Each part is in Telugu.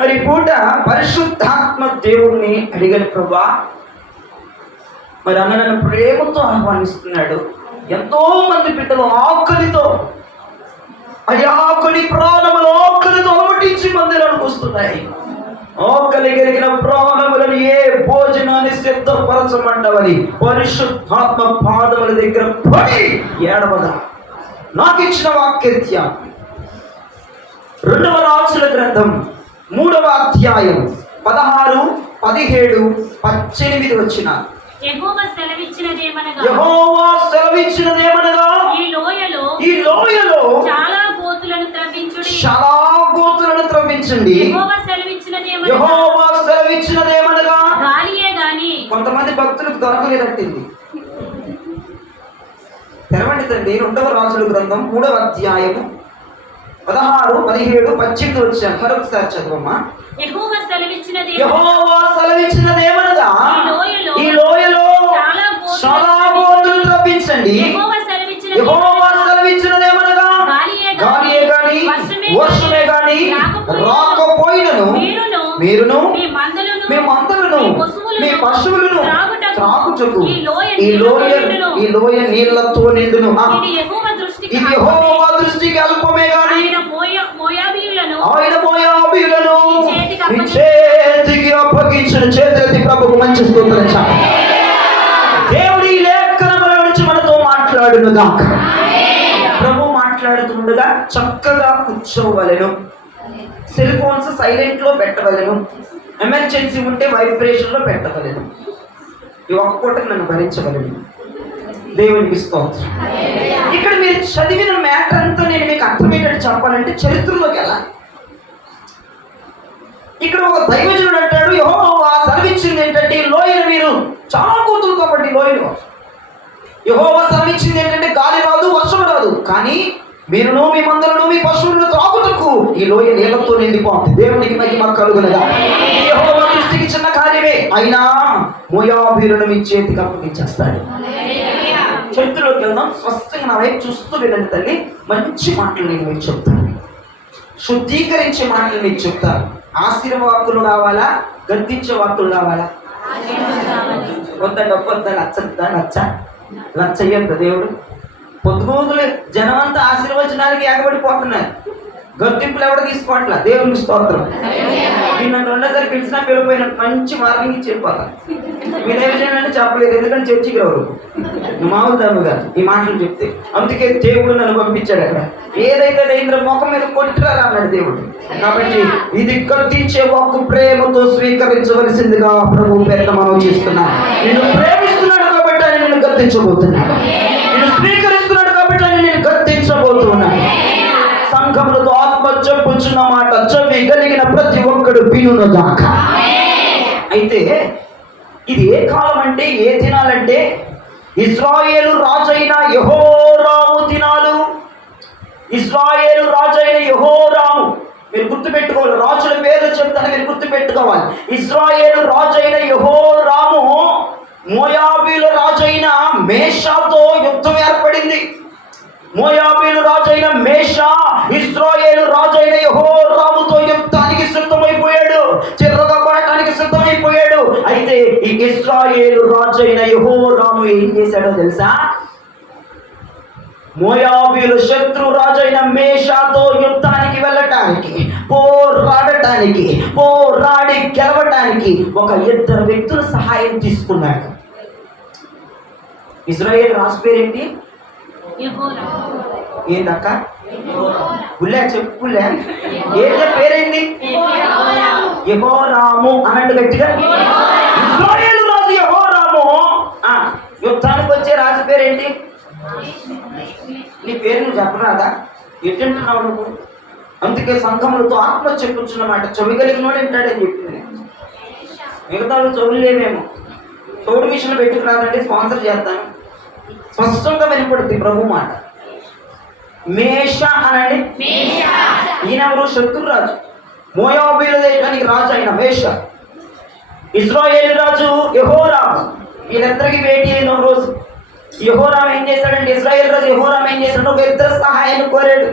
మరి పూట పరిశుద్ధాత్మ దేవుణ్ణి అడిగాడు, ప్రభా మరి అన్న నన్ను ప్రేమతో ఆహ్వానిస్తున్నాడు. ఎంతో మంది బిడ్డలు ఆకలితో, అయ్యా కొన్ని ప్రాణములు ఆకలితో అలమటించి మందిరానికి వస్తున్నాయి. ఆకలి కలిగిన ప్రాణములను ఏ భోజనాన్ని సిద్ధపరచమంటవని పరిశుద్ధాత్మ పాదముల దగ్గర పడి ఏడవదా. నాకు ఇచ్చిన వాక్యత్య 2వ రాజుల గ్రంథం 3వ అధ్యాయం 16, 17, 18 వచ్చిన యెహోవా సెలవిచ్చినదేమనగా ఈ లోయలో చాలా గోతులను త్రవ్వించండి. యెహోవా సెలవిచ్చినదేమనగా గాలియే గాని. కొంతమంది భక్తులకు దొరకలేదట్టింది. తెరవండి తండ్రి 2వ రాజుల గ్రంథం 3వ అధ్యాయం 16, 17, 18 వచ్చాను. మరొకసారి చదవమ్మా. యెహోవా సెలవిచ్చినదేమనగా ఈ లోయలో చాలా గోతులు త్రవ్వించండి. యెహోవా సెలవిచ్చినదేమనగా గాలియే గాని వర్షమే గాని రాకపోయినను మీరును మీ మందలను మీ పశువులను త్రాగుటకు ఈ లోయ నీళ్లతో నిండును. ఇది యెహోవా దృష్టికి అల్పమే గాని ఆయన మోయాబీయులను మీ చేతికి అప్పగించిన. చేతులెత్తి ప్రభువుకు మంచి స్తోత్రం చాలు. దేవుడి లేఖనముల నుంచి మనతో మాట్లాడును గాక. ప్రభు మాట్లాడుతుండగా చక్కగా కూర్చోవలెను. సెల్ ఫోన్స్ సైలెంట్ లో పెట్టవలెను. ఎమర్జెన్సీ ఉంటే వైబ్రేషన్ లో పెట్టవలెను. ఈ ఒక్క పూటకు నన్ను భరించవలెను. దేవునికి స్తోత్రం. ఇక్కడ మీరు చదివిన మ్యాటర్ అంతా నేను మీకు అర్థమయ్యేటట్టు చెప్పాలంటే చరిత్రలోకి ఎలా. ఇక్కడ ఒక దైవజనుడు అంటాడు, యెహోవా సెలవిచ్చింది ఏంటంటే ఈ లోయలు మీరు చాలా కోతులు కాబట్టి లోయలు. యెహోవా సెలవిచ్చింది ఏంటంటే గాలి రాదు వర్షం రాదు, కానీ మీరును మీ మందలను మీ పశువులను త్రాగుటకు ఈ లోయ నీళ్లతో నిండిపోతుంది. దేవునికి మహిమ కలుగునగా. యెహోవా దృష్టికి చిన్న కార్యమే, అయినా మోయాబీయులను మీ చేతికి అప్పగించేస్తాడు. చరిత్రలోకి వెళ్దాం. స్పష్టంగా నా వైపు చూస్తూ వినండి తల్లి. మంచి మాటలు నేను మీకు చెప్తాను, శుద్ధీకరించే మాటలు మీకు చెప్తాను. ఆశీర్వాకులు కావాలా, గద్దించే వాక్కులు కావాలా? వద్ద నచ్చయ్యంత దేవుడు. పొద్దుగోగులు జనమంతా ఆశీర్వచనాలకి ఎగబడిపోతున్నారు. గద్దింపులు ఎవడ తీసుకోవట్లా. దేవునికి స్తోత్రం. నేను నన్ను రెండోసారి పిలిచినా పిలిపోయిన మంచి మార్గం ఇచ్చి వెళ్ళిపోతాను. మీరు ఏమైనా చెప్పలేదు, ఎందుకంటే చర్చికి రావు మామూలుదాముగా ఈ మాటలు చెప్తే. అందుకే దేవుడు నన్ను పంపించాడు. అక్కడ ఏదైతే ఇంద్ర ముఖం మీద కొట్టిరారా అన్నాడు దేవుడు. కాబట్టి ఇది గద్దించే ఒక్క ప్రేమతో స్వీకరించవలసిందిగా ప్రభు పేరున మనం చేస్తున్నాను. నేను ప్రేమిస్తున్నాడు కాబట్టి ఆయన నేను గద్దించబోతున్నాను. నేను స్వీకరిస్తున్నాడు కాబట్టి ఆయన నేను గద్దించబోతున్నాను. సంఘములతో ఆత్మ చెప్పుచున్న మాట చెవి కలిగిన ప్రతి ఒక్కడు వినును గాక. అయితే ఇది ఏ కాలం అంటే, ఏ దినాలంటే ఇశ్రాయేలు రాజైన యెహోరాము దినాలు. ఇశ్రాయేలు రాజైన యెహోరాము, మీరు గుర్తుపెట్టుకోవాలి. రాజుల పేరు చెప్తాను, మీరు గుర్తుపెట్టుకోవాలి. ఇశ్రాయేలు రాజైన యెహోరాము మోయాబీల రాజైన మేషాతో యుద్ధం ఏర్పడింది. మోయాబీలు రాజైన మేషా ఇశ్రాయేలు రాజైన యెహోరాముతో యుద్ధానికి సిద్ధమైపోయాడు, చిరగబడటానికి సిద్ధమైపోయాడు. అయితే ఈ ఇశ్రాయేలు రాజైన యెహోరాము ఏం చేశాడో తెలుసా? మోయాబీలు శత్రు రాజైన మేషాతో యుద్ధానికి వెళ్ళటానికి, పోరాడి గెలవటానికి ఒక 2 వ్యక్తుల సహాయం తీసుకున్నాడు. ఇశ్రాయేలు రాజు పేరేంటి? ఏందక్క? గుళ్ళే చెప్పు. గుళ్ళే ఏంటో పేరేంటి? యెహోరాము అన్నట్టు గట్టిగా. ఇశ్రాయేలు రాజు యెహోరాము. యుద్ధానికి వచ్చే రాజు పేరేంటి? నీ పేరు నువ్వు చెప్పరాదా? ఎట్టుంటున్నావు నువ్వు? అందుకే సంఘములతో ఆత్మ చెప్పుచున్నమాట చెవి కలిగినోడు ఏంటాడని చెప్పింది. మిగతా చెవులు లేవేమో. చౌడు మిషన్ పెట్టుకురాదండి, స్పాన్సర్ చేస్తాను. స్పష్టంగా వినపడుతుంది ప్రభు మాట. మేష అనండి. ఈయన ఎవరు? శత్రురాజు. మోయాబీల దేశానికి రాజు అయిన మేష. ఇశ్రాయేలు రాజు యెహోరాము. వీళ్ళిద్దరికి భేటీ అయిన రోజు యెహోరాము ఏం చేశాడంటే, ఇశ్రాయేలు రాజు యెహోరాము ఏం చేశాడు? ఒక 2 సహాయాన్ని కోరాడు.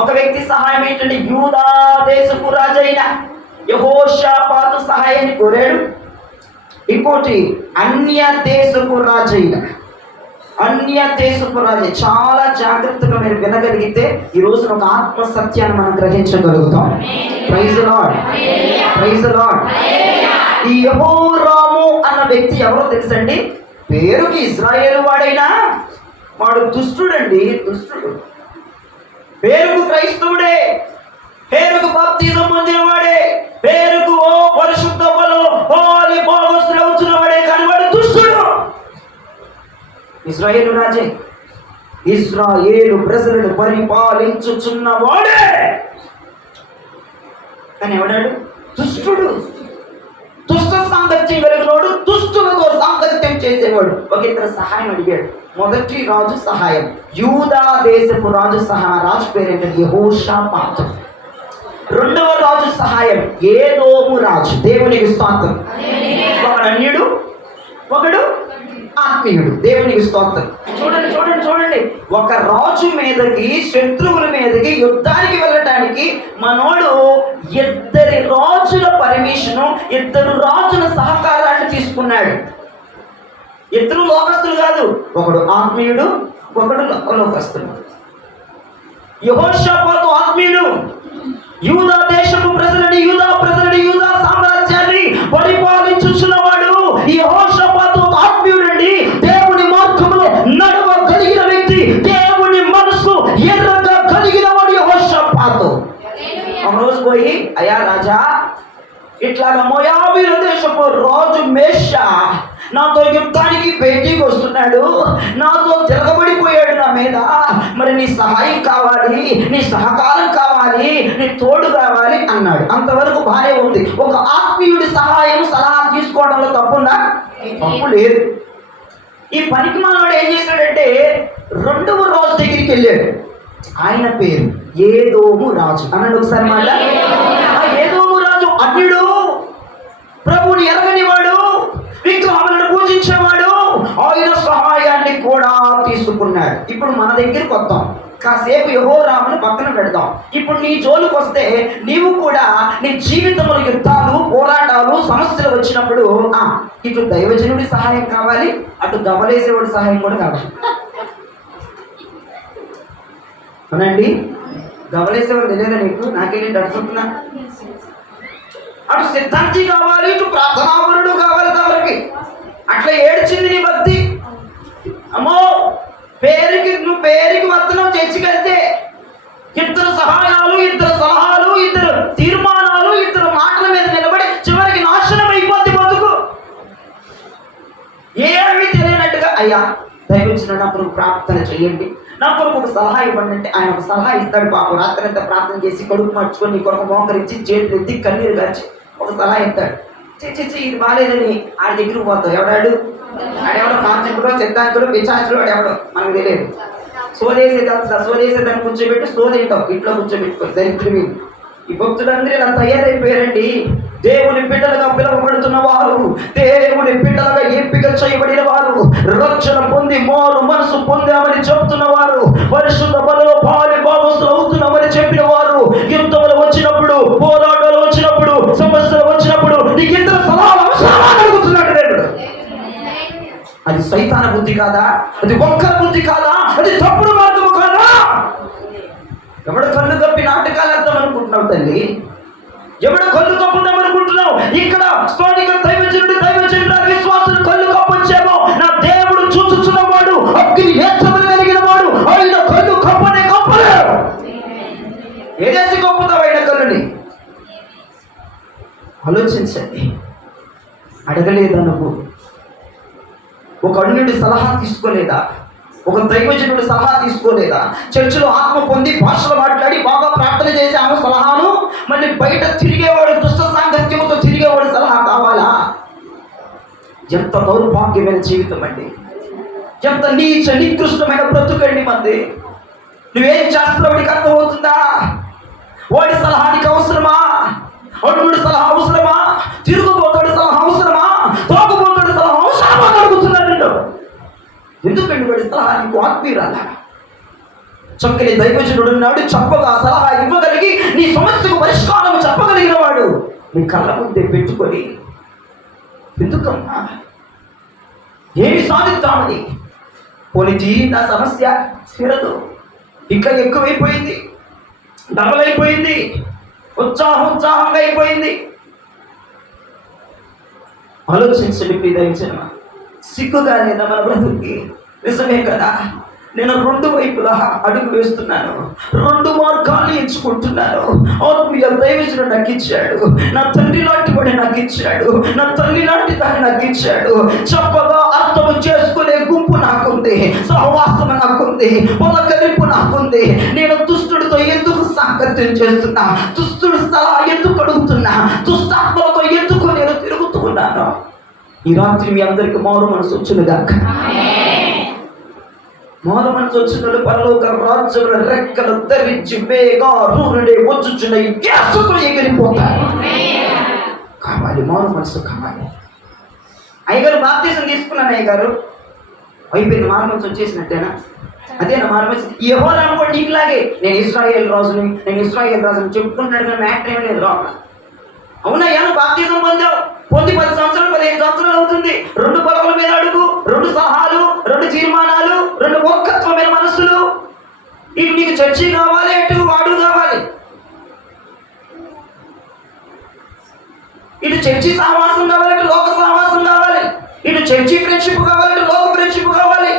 ఒక వ్యక్తి సహాయం ఏంటంటే యూదా దేశపు రాజైన యెహోషాపాతు సహాయాన్ని కోరాడు. ఇంకోటి అన్య దేశపు రాజు. చాలా జాగ్రత్తగా మీరు వినగలిగితే ఈ రోజు ఒక ఆత్మ సత్యాన్ని మనం గ్రహించగలుగుతాం. Praise lord, praise lord. ఈ యెహోరాము అన్న వ్యక్తి ఎవరో తెలుసండి? పేరుకి ఇశ్రాయేలు వాడైనా వాడు దుష్టుడండి, దుష్టుడు. పేరుకు క్రైస్తవుడే, పేరుకు బాప్తిజం పొందిన వాడే, పేరుకు పరిశుద్ధ అవుతున్న వాడే, కానీ వాడు దుష్టుడు. ఇశ్రాయేలు రాజే, ఇశ్రాయేలు ప్రజలను పరిపాలించుచున్న వాడే, కానీ ఎవడాడు? దుష్టుడు. దుష్ట సాంగత్యం కలిగినవాడు, దుష్టులతో సాంగత్యం చేసేవాడు. ఒక ఇతర సహాయం అడిగాడు. మొదటి రాజు సహాయం, యూదా దేశపు రాజు రాజు పేరేంటంటే యెహోషాపాతు. రెండవ రాజు సహాయం ఏదోము రాజు. దేవునికి స్తోత్రం. ఒకడు అన్యుడు, ఒకడు ఆత్మీయుడు. దేవునికి స్తోత్రం. చూడండి ఒక రాజు మీదకి, శత్రువుల మీదకి యుద్ధానికి వెళ్ళటానికి మనోడు ఇద్దరి రాజుల పర్మిషను, ఇద్దరు రాజుల సహకారాన్ని తీసుకున్నాడు. ఇద్దరు లోకస్తులు కాదు, ఒకడు ఆత్మీయుడు, ఒకడు లోకస్తుడు. యెహోషాపాతు ఆత్మీయుడు. యూదా దేశపు ప్రజలని, యూదా సామ్రాజ్యాన్ని పరిపాలించుచున్నవాడు ఈ యెహోషాపాతు ఆత్మీయుడండి. దేవుని మార్గములో నడవగలిగిన వ్యక్తి, దేవుని మనసు ఎర్రగా కలిగిన వాడు యెహోషాపాతు. ఒక రోజు పోయి, అయ్యా రాజా, ఇట్లాగా మోయాబీల దేశపు రాజు మేషా నాతో యుద్ధానికి బయటికి వస్తున్నాడు, నాతో తిరగబడిపోయాడు నా మీద. మరి నీ సహాయం కావాలి, నీ సహకారం కావాలి, నీ తోడు కావాలి అన్నాడు. అంతవరకు బానే ఉంది. ఒక ఆత్మీయుడి సహాయం, సలహా తీసుకోవడంలో తప్పుందా? తప్పు లేదు. ఈ పనికి మనవాడు ఏం చేశాడంటే రెండవ రాజు దగ్గరికి వెళ్ళాడు. ఆయన పేరు ఏదోము రాజు. అన్నాడు ఒకసారి మాట. ఏదోము రాజు అన్యుడు, ప్రభుని ఎరగనివాడు, విగ్రహములను పూజించేవాడు. ఆయన సహాయాన్ని కూడా తీసుకున్నాడు. ఇప్పుడు మన దగ్గరికి వద్దాం. కాసేపు యెహోరామును పక్కన పెడదాం. ఇప్పుడు నీ జోలికి వస్తే నీవు కూడా నీ జీవితంలో యుద్ధాలు, పోరాటాలు, సమస్యలు వచ్చినప్పుడు ఇటు దైవజనుడి సహాయం కావాలి, అటు గవలేసేవాడి సహాయం కూడా కావాలి. అవునండి, గవలేసేవాడు తెలియదా నీకు? నాకేంటి అడుగుతున్నా? అటు సిద్ధాంతి కావాలి, ఇటు ప్రార్థనాపరుడు కావాలి. తమరికి అట్లా ఏడ్చింది నీ భక్తి. అమ్మో, నువ్వు పేరుకి వస్తున్నావు చర్చికి వెళ్తే. ఇద్దరు సహాయాలు, ఇద్దరు సలహాలు, ఇద్దరు తీర్మానాలు, ఇద్దరు మాటల మీద నిలబడి చివరికి నాశనం అయిపోద్ది బతుకు. ఏమీ తెలియనట్టుగా, అయ్యా దయవచ్చిన నా కొరకు ప్రార్థన చేయండి, నా కొరకు ఒక సలహా ఇవ్వండి అంటే ఆయన ఒక సలహా ఇస్తాడు. పాపం రాత్రంతా ప్రార్థన చేసి కడుపు మార్చుకొని నీ కొరకు మోకరించి చేతులు ఎత్తి కన్నీరు గార్చి ఒక సలహా ఇస్తాడు. ఇది బాగాలేదని ఆయన దగ్గరికి పోతావు. ఎవడాడు? ఆడెవడో కాన్సెప్టో, సిద్ధాంతుడు, విచారుడు, ఆడెవడో మనకు తెలియదు. సోదేసేదాన్ని కూర్చోబెట్టి సోదేంటావు, ఇంట్లో కూర్చోబెట్టుకో. దరిద్రుడు. ఈ భక్తులందరూ ఇలా తయారైపోయారండి. దేవుని బిడ్డలుగా పిలువబడుతున్న వారు, దేవుని బిడ్డలుగా ఎంపిక చేయబడిన వారు, రక్షణ పొంది మోరు మనసు పొందామని చెప్తున్న వారు, పరిశుద్ధ బలలో భాగస్తులు అవుతున్నామని చెప్పిన వారు, యుద్ధములు వచ్చినప్పుడు, పోరాటాలు వచ్చినప్పుడు, సమస్యలు వచ్చినప్పుడు నీకు ఇద్దరు సలహాలు అవసరమా అడుగుతున్నాడు దేవుడు. అది సైతాన బుద్ధి కాదా? అది ఒక్కరి బుద్ధి కాదా? అది తప్పుడు మార్గము కాదా? ఎవడ కళ్ళు కప్పి నాటకాలు అర్థం అనుకుంటున్నావు తల్లి? ఎవడ కళ్ళు కప్పుదాం అనుకుంటున్నావు? ఇక్కడ స్థానిక దైవజనుడు, విశ్వాసులు కళ్ళు కప్పొచ్చేమో. నా దేవుడు చూచుచున్నవాడు, అగ్ని నేత్రములు కలిగిన వాడు. ఆయన కళ్ళు కప్పలేరు. ఏదేసి కప్పుతావు ఆయన కళ్ళుని? ఆలోచించండి. అడగలేదా నువ్వు? ఒక అన్యుడి సలహా తీసుకోలేదా? ఒక దైవజనుడి సలహా తీసుకోలేదా? చర్చిలో ఆత్మ పొంది భాషలు మాట్లాడి బాగా ప్రార్థన చేసి ఆమె సలహాను మళ్ళీ బయట తిరిగేవాడు, దుష్ట సాంగత్యంతో తిరిగేవాడు సలహా కావాలా? ఎంత దౌర్భాగ్యమైన జీవితం అండి, ఎంత నీచ నికృష్టమైన బ్రతుకండి మంది. నువ్వేం చేస్తున్నావు నీకు అర్థమవుతుందా? వాడి సలహా నీకు అవసరమా? అడుగుడి సలహా అవసరమా? తిరుగుబోతాడు సలహా అవసరమా? తోకపోతాడు సలహా అవసరమా అడుగుతున్నాడు. ఎందుకండి వాడి సలహా నీకు ఆత్మీయురాలా? చక్కని దైవజనుడు ఉన్నాడు, చెప్పగా సలహా ఇవ్వగలిగి నీ సమస్యకు పరిష్కారం చెప్పగలిగిన వాడు నీ కళ్ళ ముందే పెట్టుకొని ఎందుకమ్మా ఏమి సాధిద్దామని పోనీ తీరిందా సమస్య? తీరదు, ఇంకా ఎక్కువైపోయింది, డబల్ అయిపోయింది, ఉత్సాహంగా అయిపోయింది. ఆలోచించండి ప్రియదైన, సిగ్గుగా లేదా మన బ్రతుకి? నిజమే కదా, నేను రెండు వైపులా అడుగు వేస్తున్నాను, రెండు మార్గాలు ఎంచుకుంటున్నాను. ఆత్మీయ దైవజనుడు నాకు ఇచ్చాడు, నా తండ్రి లాంటి వాడు నాకు ఇచ్చాడు, నా తల్లి లాంటి దాన్ని నాకు ఇచ్చాడు. చెప్పగా అర్థం చేసుకునే గుంపు నాకుంది, సహవాసం నాకుంది, పొలకరింపు నాకుంది. నేను దుష్టుడితో ఎందుకు సాంగత్యం చేస్తున్నా? దుష్టుడు సలహా ఎందుకు అడుగుతున్నా? దుష్టాత్మలతో ఎందుకు నేను తిరుగుతూ ఉన్నాను? ఈ రాత్రి మీ అందరికి మారు మనసు వచ్చునుగాక. మారు మనసు వచ్చిన పరలోక రాజ్యముల రెక్కలు ధరించి వేగారుడే వచ్చుచున్న యేసుతో ఎగిరిపోతారు. కావాలి, మారు మనసు కావాలి. అయ్యగారు బాప్తిసం తీసుకున్నాను, అయ్యగారు అయిపోయింది, మారు మనసు వచ్చేసినట్టేనా? అదేనా మారు మనసు? యెహోవా అనుకోండి, నీకులాగే నేను ఇశ్రాయేల్ రాజుని చెప్పుకుంటున్నాడు, కానీ మ్యాటర్ ఏం లేదు లోపల. అవునయ్యా, నువ్వు బాప్తిసం పొంది 10 సంవత్సరాలు 15 సంవత్సరాలు అవుతుంది. 2 పొలముల మీద అడుగు, 2 సలహాలు, 2 తీర్మానాలు, 2 మూర్ఖత్వమైన మనస్సులు. ఇటు నీకు చర్చి కావాలి, అటు వాడు కావాలి. ఇటు చర్చి సహవాసం కావాలి, ఇటు లోక సహవాసం కావాలి. ఇటు చర్చి ఫ్రెండ్షిప్ కావాలి, ఇటు లోక ఫ్రెండ్షిప్ కావాలి.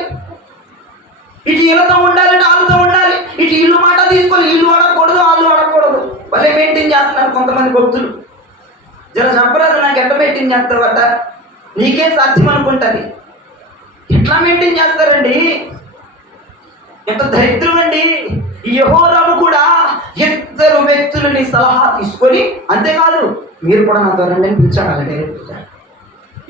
ఇటు ఇళ్ళతో ఉండాలి, ఇటు వాళ్ళతో ఉండాలి. ఇటు ఇల్లు మాట తీసుకొని ఇల్లు అడగకూడదు, వాళ్ళు అడగకూడదు. వాళ్ళే మెయింటైన్ చేస్తున్నారు కొంతమంది భక్తులు. జర చెప్పరాదు, నాకు ఎట్లా మెయింటైన్ చేస్తావట? నీకే సాధ్యం అనుకుంటుంది. ఎట్లా మెయింటైన్ చేస్తారండి? ఎంత దరిద్రం అండి. ఈ యెహోరాము కూడా 2 వ్యక్తులని సలహా తీసుకొని, అంతేకాదు మీరు కూడా నాతో రండి అని పిలిచాడు.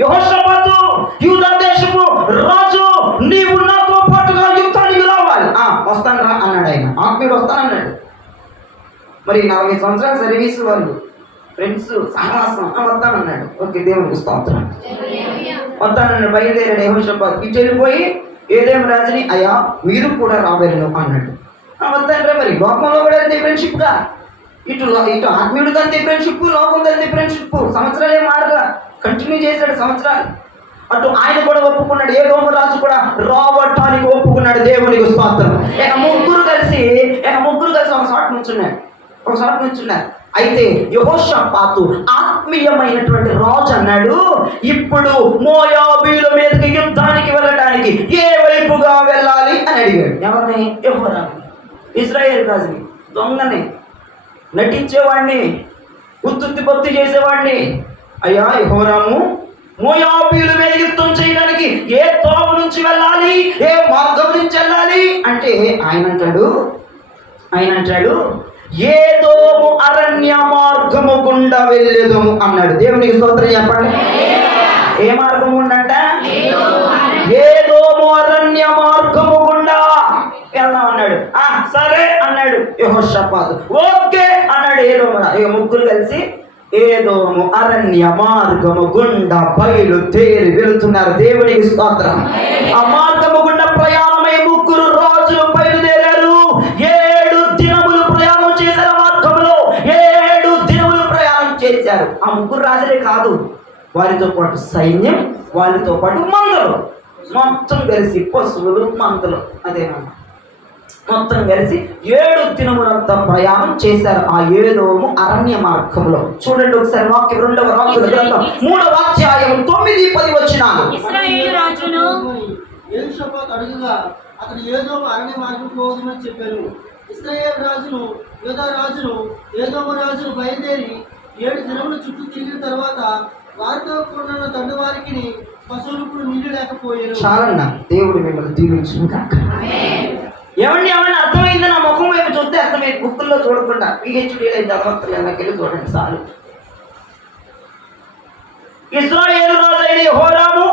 యెహోషాపాతు, యూదా దేశపు రాజు, నీవు నాతో పాటుగా యుద్ధానికి రావాలి. వస్తాను రా అన్నాడు ఆయన. ఆత్మీయుడు వస్తానన్నాడు. మరి 40 సంవత్సరాల సర్వీస్ వాళ్ళు ఫ్రెండ్స్ సహవాసం వస్తానన్నాడు. ఓకే, దేవునికి స్తోత్రం. వస్తానన్నాడు, బయలుదేరాడు యెహోషాపాతు. ఇటు వెళ్ళిపోయి ఏదేం రాజుని, అయ్యా మీరు కూడా రాబోయేను అన్నాడు. వస్తానంటే మరి లోకంలో కూడా అంతే ఫ్రెండ్షిప్గా, ఇటు ఆత్మీయుడు అంతే ఫ్రెండ్షిప్, లోకం అంతే ఫ్రెండ్షిప్. సంవత్సరాలు ఏం మారగా కంటిన్యూ చేశాడు సంవత్సరాలు. అటు ఆయన కూడా ఒప్పుకున్నాడు, ఏదోము రాజు కూడా రావటానికి ఒప్పుకున్నాడు. దేవునికి స్తోత్రం. ముగ్గురు కలిసి ఒక చోట నుంచున్నారు. అయితే యెహోషాపాతు ఆత్మీయమైనటువంటి రాజు అన్నాడు, ఇప్పుడు మోయాబీల మీదకి యుద్ధానికి వెళ్ళడానికి ఏ వైపుగా వెళ్ళాలి అని అడిగాడు. ఎవరిని? యెహోరాము, ఇశ్రాయేల్ రాజుని. దొంగని, నటించేవాడిని, ఉత్తుత్తి భక్తి చేసేవాడిని. అయ్యా యెహోరాము, మోయాబీల మీద యుద్ధం చేయడానికి ఏ తోవ నుంచి వెళ్ళాలి, ఏ మార్గం నుంచి వెళ్ళాలి అంటే ఆయన అంటాడు ఏదోము అరణ్య మార్గము గుండా వెళ్ళేదము అన్నాడు. దేవునికి స్తోత్రం చెప్పండి. ఏ మార్గం గుండంట? ఏదోము అరణ్య మార్గము గుండా వెళ్దాం అన్నాడు. సరే అన్నాడు యెహోషాపాతు. ఓకే అన్నాడు ఏదోము. ఇక ముగ్గురు కలిసి ఏదోము అరణ్య మార్గము గుండా బయలుదేరి వెళుతున్నారు. దేవునికి స్తోత్రం. ఆ మార్గము గుండా ప్రయాణమై ముగ్గురు రాజులు బయలుదేరారు. 7 దినములు ప్రయాణం చేశారు. మార్గంలో 7 దినములు ప్రయాణం చేశారు. ఆ ముగ్గురు రాజులే కాదు, వారితో పాటు సైన్యం, వారితో పాటు మందలు, మొత్తం కలిసి పశువులు, మందలు, అదేనమ్మా, మొత్తం కలిసి 7 దినములంతా ప్రయాణం చేశారు ఆ ఏదోము అరణ్య మార్గంలో. చూడండి ఒకసారి వాక్యం 2వ రాజుల గ్రంథం 3వ అధ్యాయం 9-10 వచనాలు. ఇశ్రాయేలు రాజును యెహోషాపాతు అడుగుగా అతడు ఏదోము అరణ్య మార్గం పోవదమని చెప్పాను. ఇశ్రాయేలు రాజును యూదా రాజును ఏదోము రాజును బయలుదేరి 7 దినములు చుట్టూ తిరిగిన తర్వాత వారితో కూడిన తండ్రి వారికి పశువులకు నీళ్లు లేకపోయారు. చాలన్నా, దేవుడు మిమ్మల్ని దీవించుగాక. ఏమండి అర్థమైంది? నా ముఖం వైపు చూస్తే అర్థమైంది, బుక్కుల్లో చూడకుండా పిహెచ్డీ చదవక్కర్లకెళ్ళి చూడండి చాలు. ఇశ్రాయేలు రాజు అయిన యెహోరాము,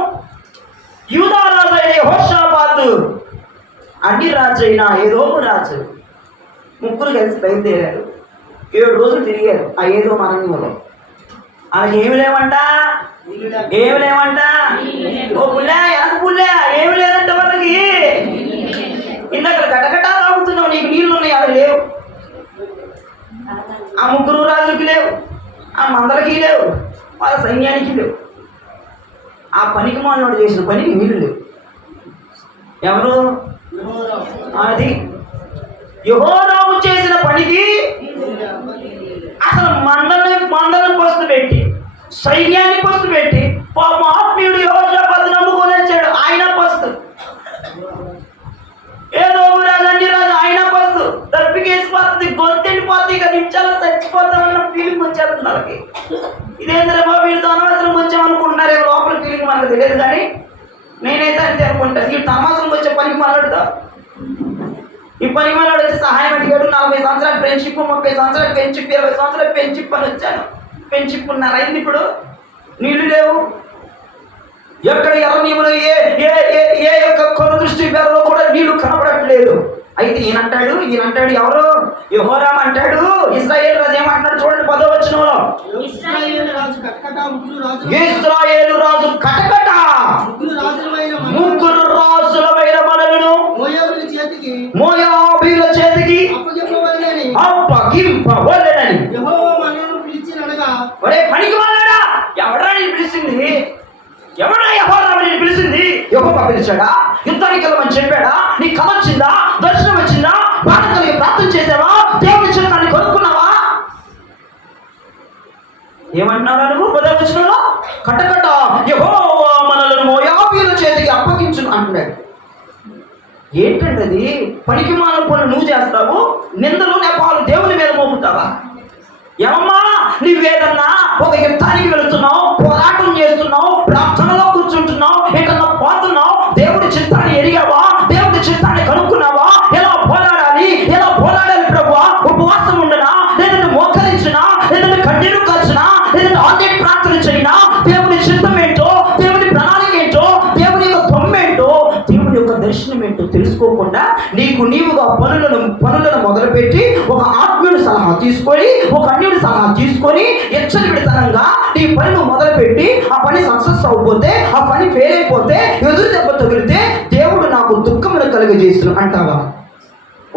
యూదా రాజు అయిన యెహోషాపాతు, అన్ని రాజు అయిన ఏదోము రాజు ముగ్గురు కలిసి బయలుదేరారు. 7 రోజులు తిరిగారు ఆ ఏదోము అరణ్యంలో. వాళ్ళకి ఏమి లేవంట. ఓ పుల్లా ఏమి లేదంట వాళ్ళకి. ఇందాక గటగటా తాగుతున్నావు, నీకు లేవు, ఆ ముగ్గురు రాజులకి లేవు, ఆ మందలకి లేవు, వాళ్ళ సైన్యానికి లేవు. ఆ పనికి మానవుడు చేసిన పనికి నీళ్ళు లేవు. ఎవరు? అది యెహోరాము చేసిన పనికి అసలు మందలను పస్తు పెట్టి, సైన్యాన్ని పస్తు పెట్టి, పాపం ఆత్మీయుడు యెహోషాపాతు నమ్ముకొని వచ్చాడు, ఆయన పస్తు. ఏదో రాజు ఆయన పస్తు తప్పికేసిపోతుంది, గొంతెండిపోతుంది, ఇక నిమిషాలు చచ్చిపోతామన్న ఫీలింగ్ వచ్చేస్తుంది వాళ్ళకి. ఇదేంద్రమో వీళ్ళతో అనవసరం వచ్చామనుకుంటున్నారు, లోపల ఫీలింగ్ మనకు తెలియదు. కానీ నేనైతే అంతే అనుకుంటాను, వీళ్ళు అనవసరం వచ్చే పనికి మాట్లాడుతా. ఈ పని మాట్లాడు వచ్చి సహాయం అడిగాడు. 40 సంవత్సరాలు ఫ్రెండ్షిప్, 30 సంవత్సరాలు ఫ్రెండ్షిప్, 20 సంవత్సరాలు ఫ్రెండ్షిప్ అని వచ్చాను. ఫ్రెండ్షిప్ అయింది, ఇప్పుడు నీళ్లు లేవు. ఎక్కడ ఎవరు నీవులు ఏ యొక్క కొను దృష్టి పేరులో కూడా నీళ్లు కనబడట్లేదు. అయితే ఈయనంటాడు ఎవరు? యెహోరాము అంటాడు. ఇశ్రాయేలు రాజు ఏమంటాడు చూడండి, 10వ వచనంలో, ఇశ్రాయేలు రాజు కటకట ముగ్గురు రాజులమైన మనలను మోయాబీయుల చేతికి అప్పగింపవలెనని యెహోవా మనలను పిలిచిననగా. ఒరే పనికి వాళ్ళాడా, ఎవరా నేను పిలిచింది? ఎవరా యెహోరాము నేను పిలిచింది? యెహోవా పిలిచాడా? యుద్ధానికి వెళ్ళమని చెప్పాడా? నీకు కల వచ్చిందా? దర్శనం వచ్చిందా? బాధతోని ప్రార్థన చేసావా? దేవుని చిత్తాన్ని కొనుక్కున్నావా? ఏమంటున్నారా నువ్వు? 10వ వచనంలో కటకట యెహోవా మనలను మోయాబీయుల చేతికి అప్పగించును అంటున్నాడు. ఏంటంటే అది పనికి మాల పనులు నువ్వు చేస్తావు, నిందలు నెపాలు దేవుని మీద మోపుతావా? ఏమమ్మా నువ్వేదన్నా ఒక యుద్ధానికి వెళుతున్నావు, పోరాటం చేస్తున్నావు, ప్రార్థనలో కూర్చుంటున్నావు, ఎక్కడన్నా పోతున్నావు, దేవుడి చిత్తాన్ని ఎరిగావా? దేవుడి చిత్తాన్ని కనుక్కున్నావా? ఎలా పోరాడాలి ప్రభువా? ఉపవాసం ఉండనా, లేదంటే మోకరించినా, లేదంటే కన్నీరు కాల్చినా, లేదంటే ఆన్లైన్ ప్రార్థన చేయినా, దేవుడి చిత్తం ఏంటో, దేవుడి ప్రణాళిక ఏంటో, దేవుడి యొక్క దొమ్మేంటో, దేవుడి యొక్క దర్శనం ఏంటో తెలుసుకోకుండా నీవుగా పనులను మొదలుపెట్టి ఒక ఆత్మీయుడి సలహా తీసుకొని, ఒక అన్యుడి సలహా తీసుకొని ఎచ్చరివిడితనంగా నీ పని నువ్వు మొదలుపెట్టి ఆ పని సక్సెస్ అవ్వకపోతే, ఆ పని ఫెయిల్ అయిపోతే, ఎదురు దెబ్బ తగిలితే దేవుడు నాకు దుఃఖమును కలుగజేస్తున్నాడు అంటావా?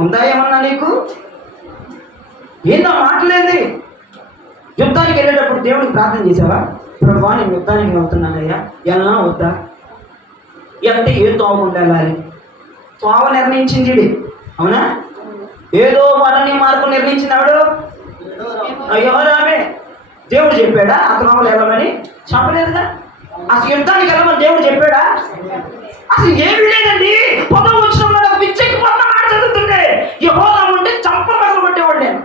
ఉందా ఏమన్నా నీకు? ఏందా మాటలేంది? యుద్ధానికి వెళ్ళేటప్పుడు దేవుడికి ప్రార్థన చేసావా? ప్రభువా నేను యుద్ధానికి వెళ్తున్నానయ్యా, వెళ్ళనా వద్దా? అంటే ఏ తోవ ఉండాలి? తోవ నిర్ణయించింది, అవునా? ఏదో వరని మార్గం నిర్ణయించినాడు యెహోరామే. దేవుడు చెప్పాడా అతను వెళ్ళమని? చెప్పలేదుగా. అసలు యుద్ధానికి వెళ్ళమని దేవుడు చెప్పాడా? అసలు ఏమి లేదండి. 10వ వచనంలో పిచ్చెక్కి మొత్తం మాట చదువుతుంటే యెహోరాము ఉంటే చంపలు పగలు కొట్టేవాడు నేను.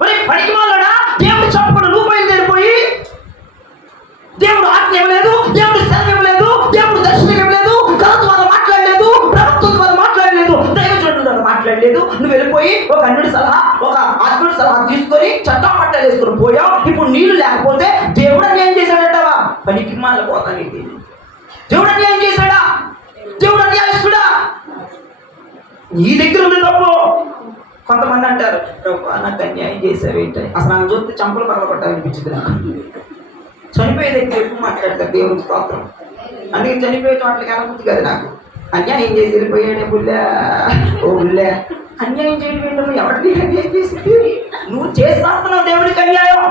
మరి పనికి మాలాడా, దేవుడు చంపడు, నువ్వు బయలుదేరిపోయి దేవుడు ఆజ్ఞ ఇవ్వలేదు, దేవుడు సెలవు ఇవ్వలేదు, దేవుడు దర్శనం ఇవ్వలేదు, కళ ద్వారా మాట్లాడలేదు, ప్రభుత్వం ద్వారా మాట్లాడలేదు, దైవజనుడు ద్వారా మాట్లాడలేదు. నువ్వు వెళ్ళిపోయి ఒక అన్యుడి సలహా, ఒక ఆత్మీయుడి సలహా తీసుకొని చట్టం పట్టాలు వేసుకొని పోయావు. ఇప్పుడు నీళ్లు లేకపోతే దేవుడు అన్యాయం చేశాడంటావా? పనికి మాల పోతానికి దేవుడు అన్యాయం చేశాడా? దేవుడు అన్యాయస్తుడా? నీ దగ్గర ఉంది తప్పు. కొంతమంది అంటారు నాకు అన్యాయం చేసావేంటి, అసలు నాకు చూస్తే చంపలు పగల కొట్టాలనిపించింది నాకు. చనిపోయే దగ్గర ఎక్కువ మాట్లాడతారు దేవుని స్తోత్రం. అందుకే చనిపోయే చోట్లకి అనుమతి కదా నాకు. అన్యాయం చేసి వెళ్ళిపోయాడే బుల్లె, ఓ బుల్లె, అన్యాయం చేయడం ఎవరికి అన్యాయం చేసింది? నువ్వు చేస్తున్నావు దేవుడికి అన్యాయం.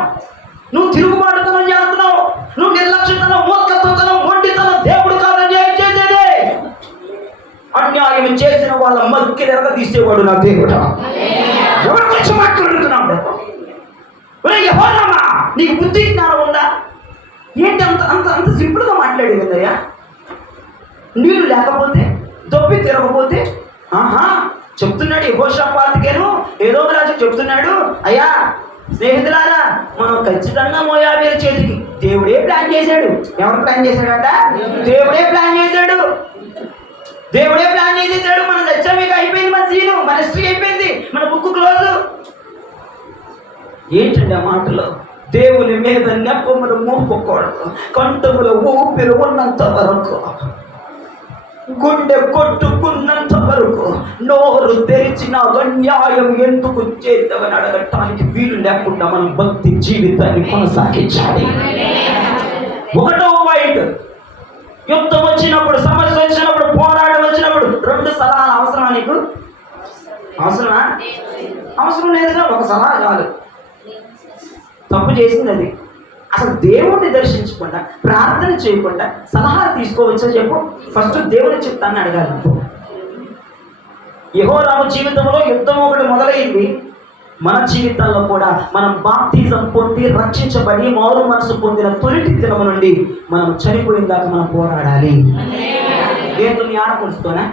నువ్వు తిరుగుబాటుతనం చేస్తున్నావు, నువ్వు నిర్లక్ష్యతనం, మూర్ఖత్వం, మొండితనం. దేవుడు కాదు అన్యాయం చేసేదే. అన్యాయం చేసిన వాళ్ళ మగ్గి ఎరగ తీసేవాడు నా దేవుడు. ఎవరి గురించి మాట్లాడుతున్నావు? యెహోరామా నీకు బుద్ధి జ్ఞానం ఉందా? ఏంటి అంత అంత అంత సింపుల్గా మాట్లాడేదయ్యా? నీళ్ళు లేకపోతే, దొప్పి తిరగకపోతే, చెప్తున్నాడు యెహోషాపాతుకేను ఏదో రాజు చెప్తున్నాడు, అయ్యా స్నేహితులారా మనం ఖచ్చితంగా మోయాబీయుల చేతికి. దేవుడే ప్లాన్ చేశాడు. ఎవరు ప్లాన్ చేశాడట? దేవుడే ప్లాన్ చేశాడు. మన దచ్చమిక అయిపోయింది, మన సీను, మన హిస్టరీ అయిపోయింది, మన బుక్ క్లోజ్. ఏంటండి ఆ మాటలో? దేవుని మీద నెప్పములు మోపకూడదు, కంఠముల ఊపిరి ఉన్నంత వరకు, గుండె కొట్టుకున్నంత వరకు, నోరు తెరిచిన అన్యాయం ఎందుకు చేద్దామని అడగటానికి వీలు లేకుండా మనం భక్తి జీవితాన్ని కొనసాగించాలి. 1వ పాయింట్, యుద్ధం వచ్చినప్పుడు, సమస్య వచ్చినప్పుడు, పోరాటం వచ్చినప్పుడు 2 సలహాలు అవసరమా నీకు? అవసరమా? అవసరం లేదుగా, ఒక సలహా చాలు. తప్పు చేసింది అది. అసలు దేవుణ్ణి దర్శించకుండా, ప్రార్థన చేయకుండా సలహా తీసుకోవచ్చా చెప్పు? ఫస్ట్ దేవుని చిత్తాన్ని అడగాలి. యెహోరాము జీవితంలో యుద్ధం ఒకటి మొదలైంది. మన జీవితాల్లో కూడా మనం బాప్తిజం పొంది రక్షించబడి మారు మనసు పొందిన తొలిటి దినం నుండి మనం చనిపోయిన దాకా మనం పోరాడాలి. ఏంటో మీ ఆడపడుస్తోనా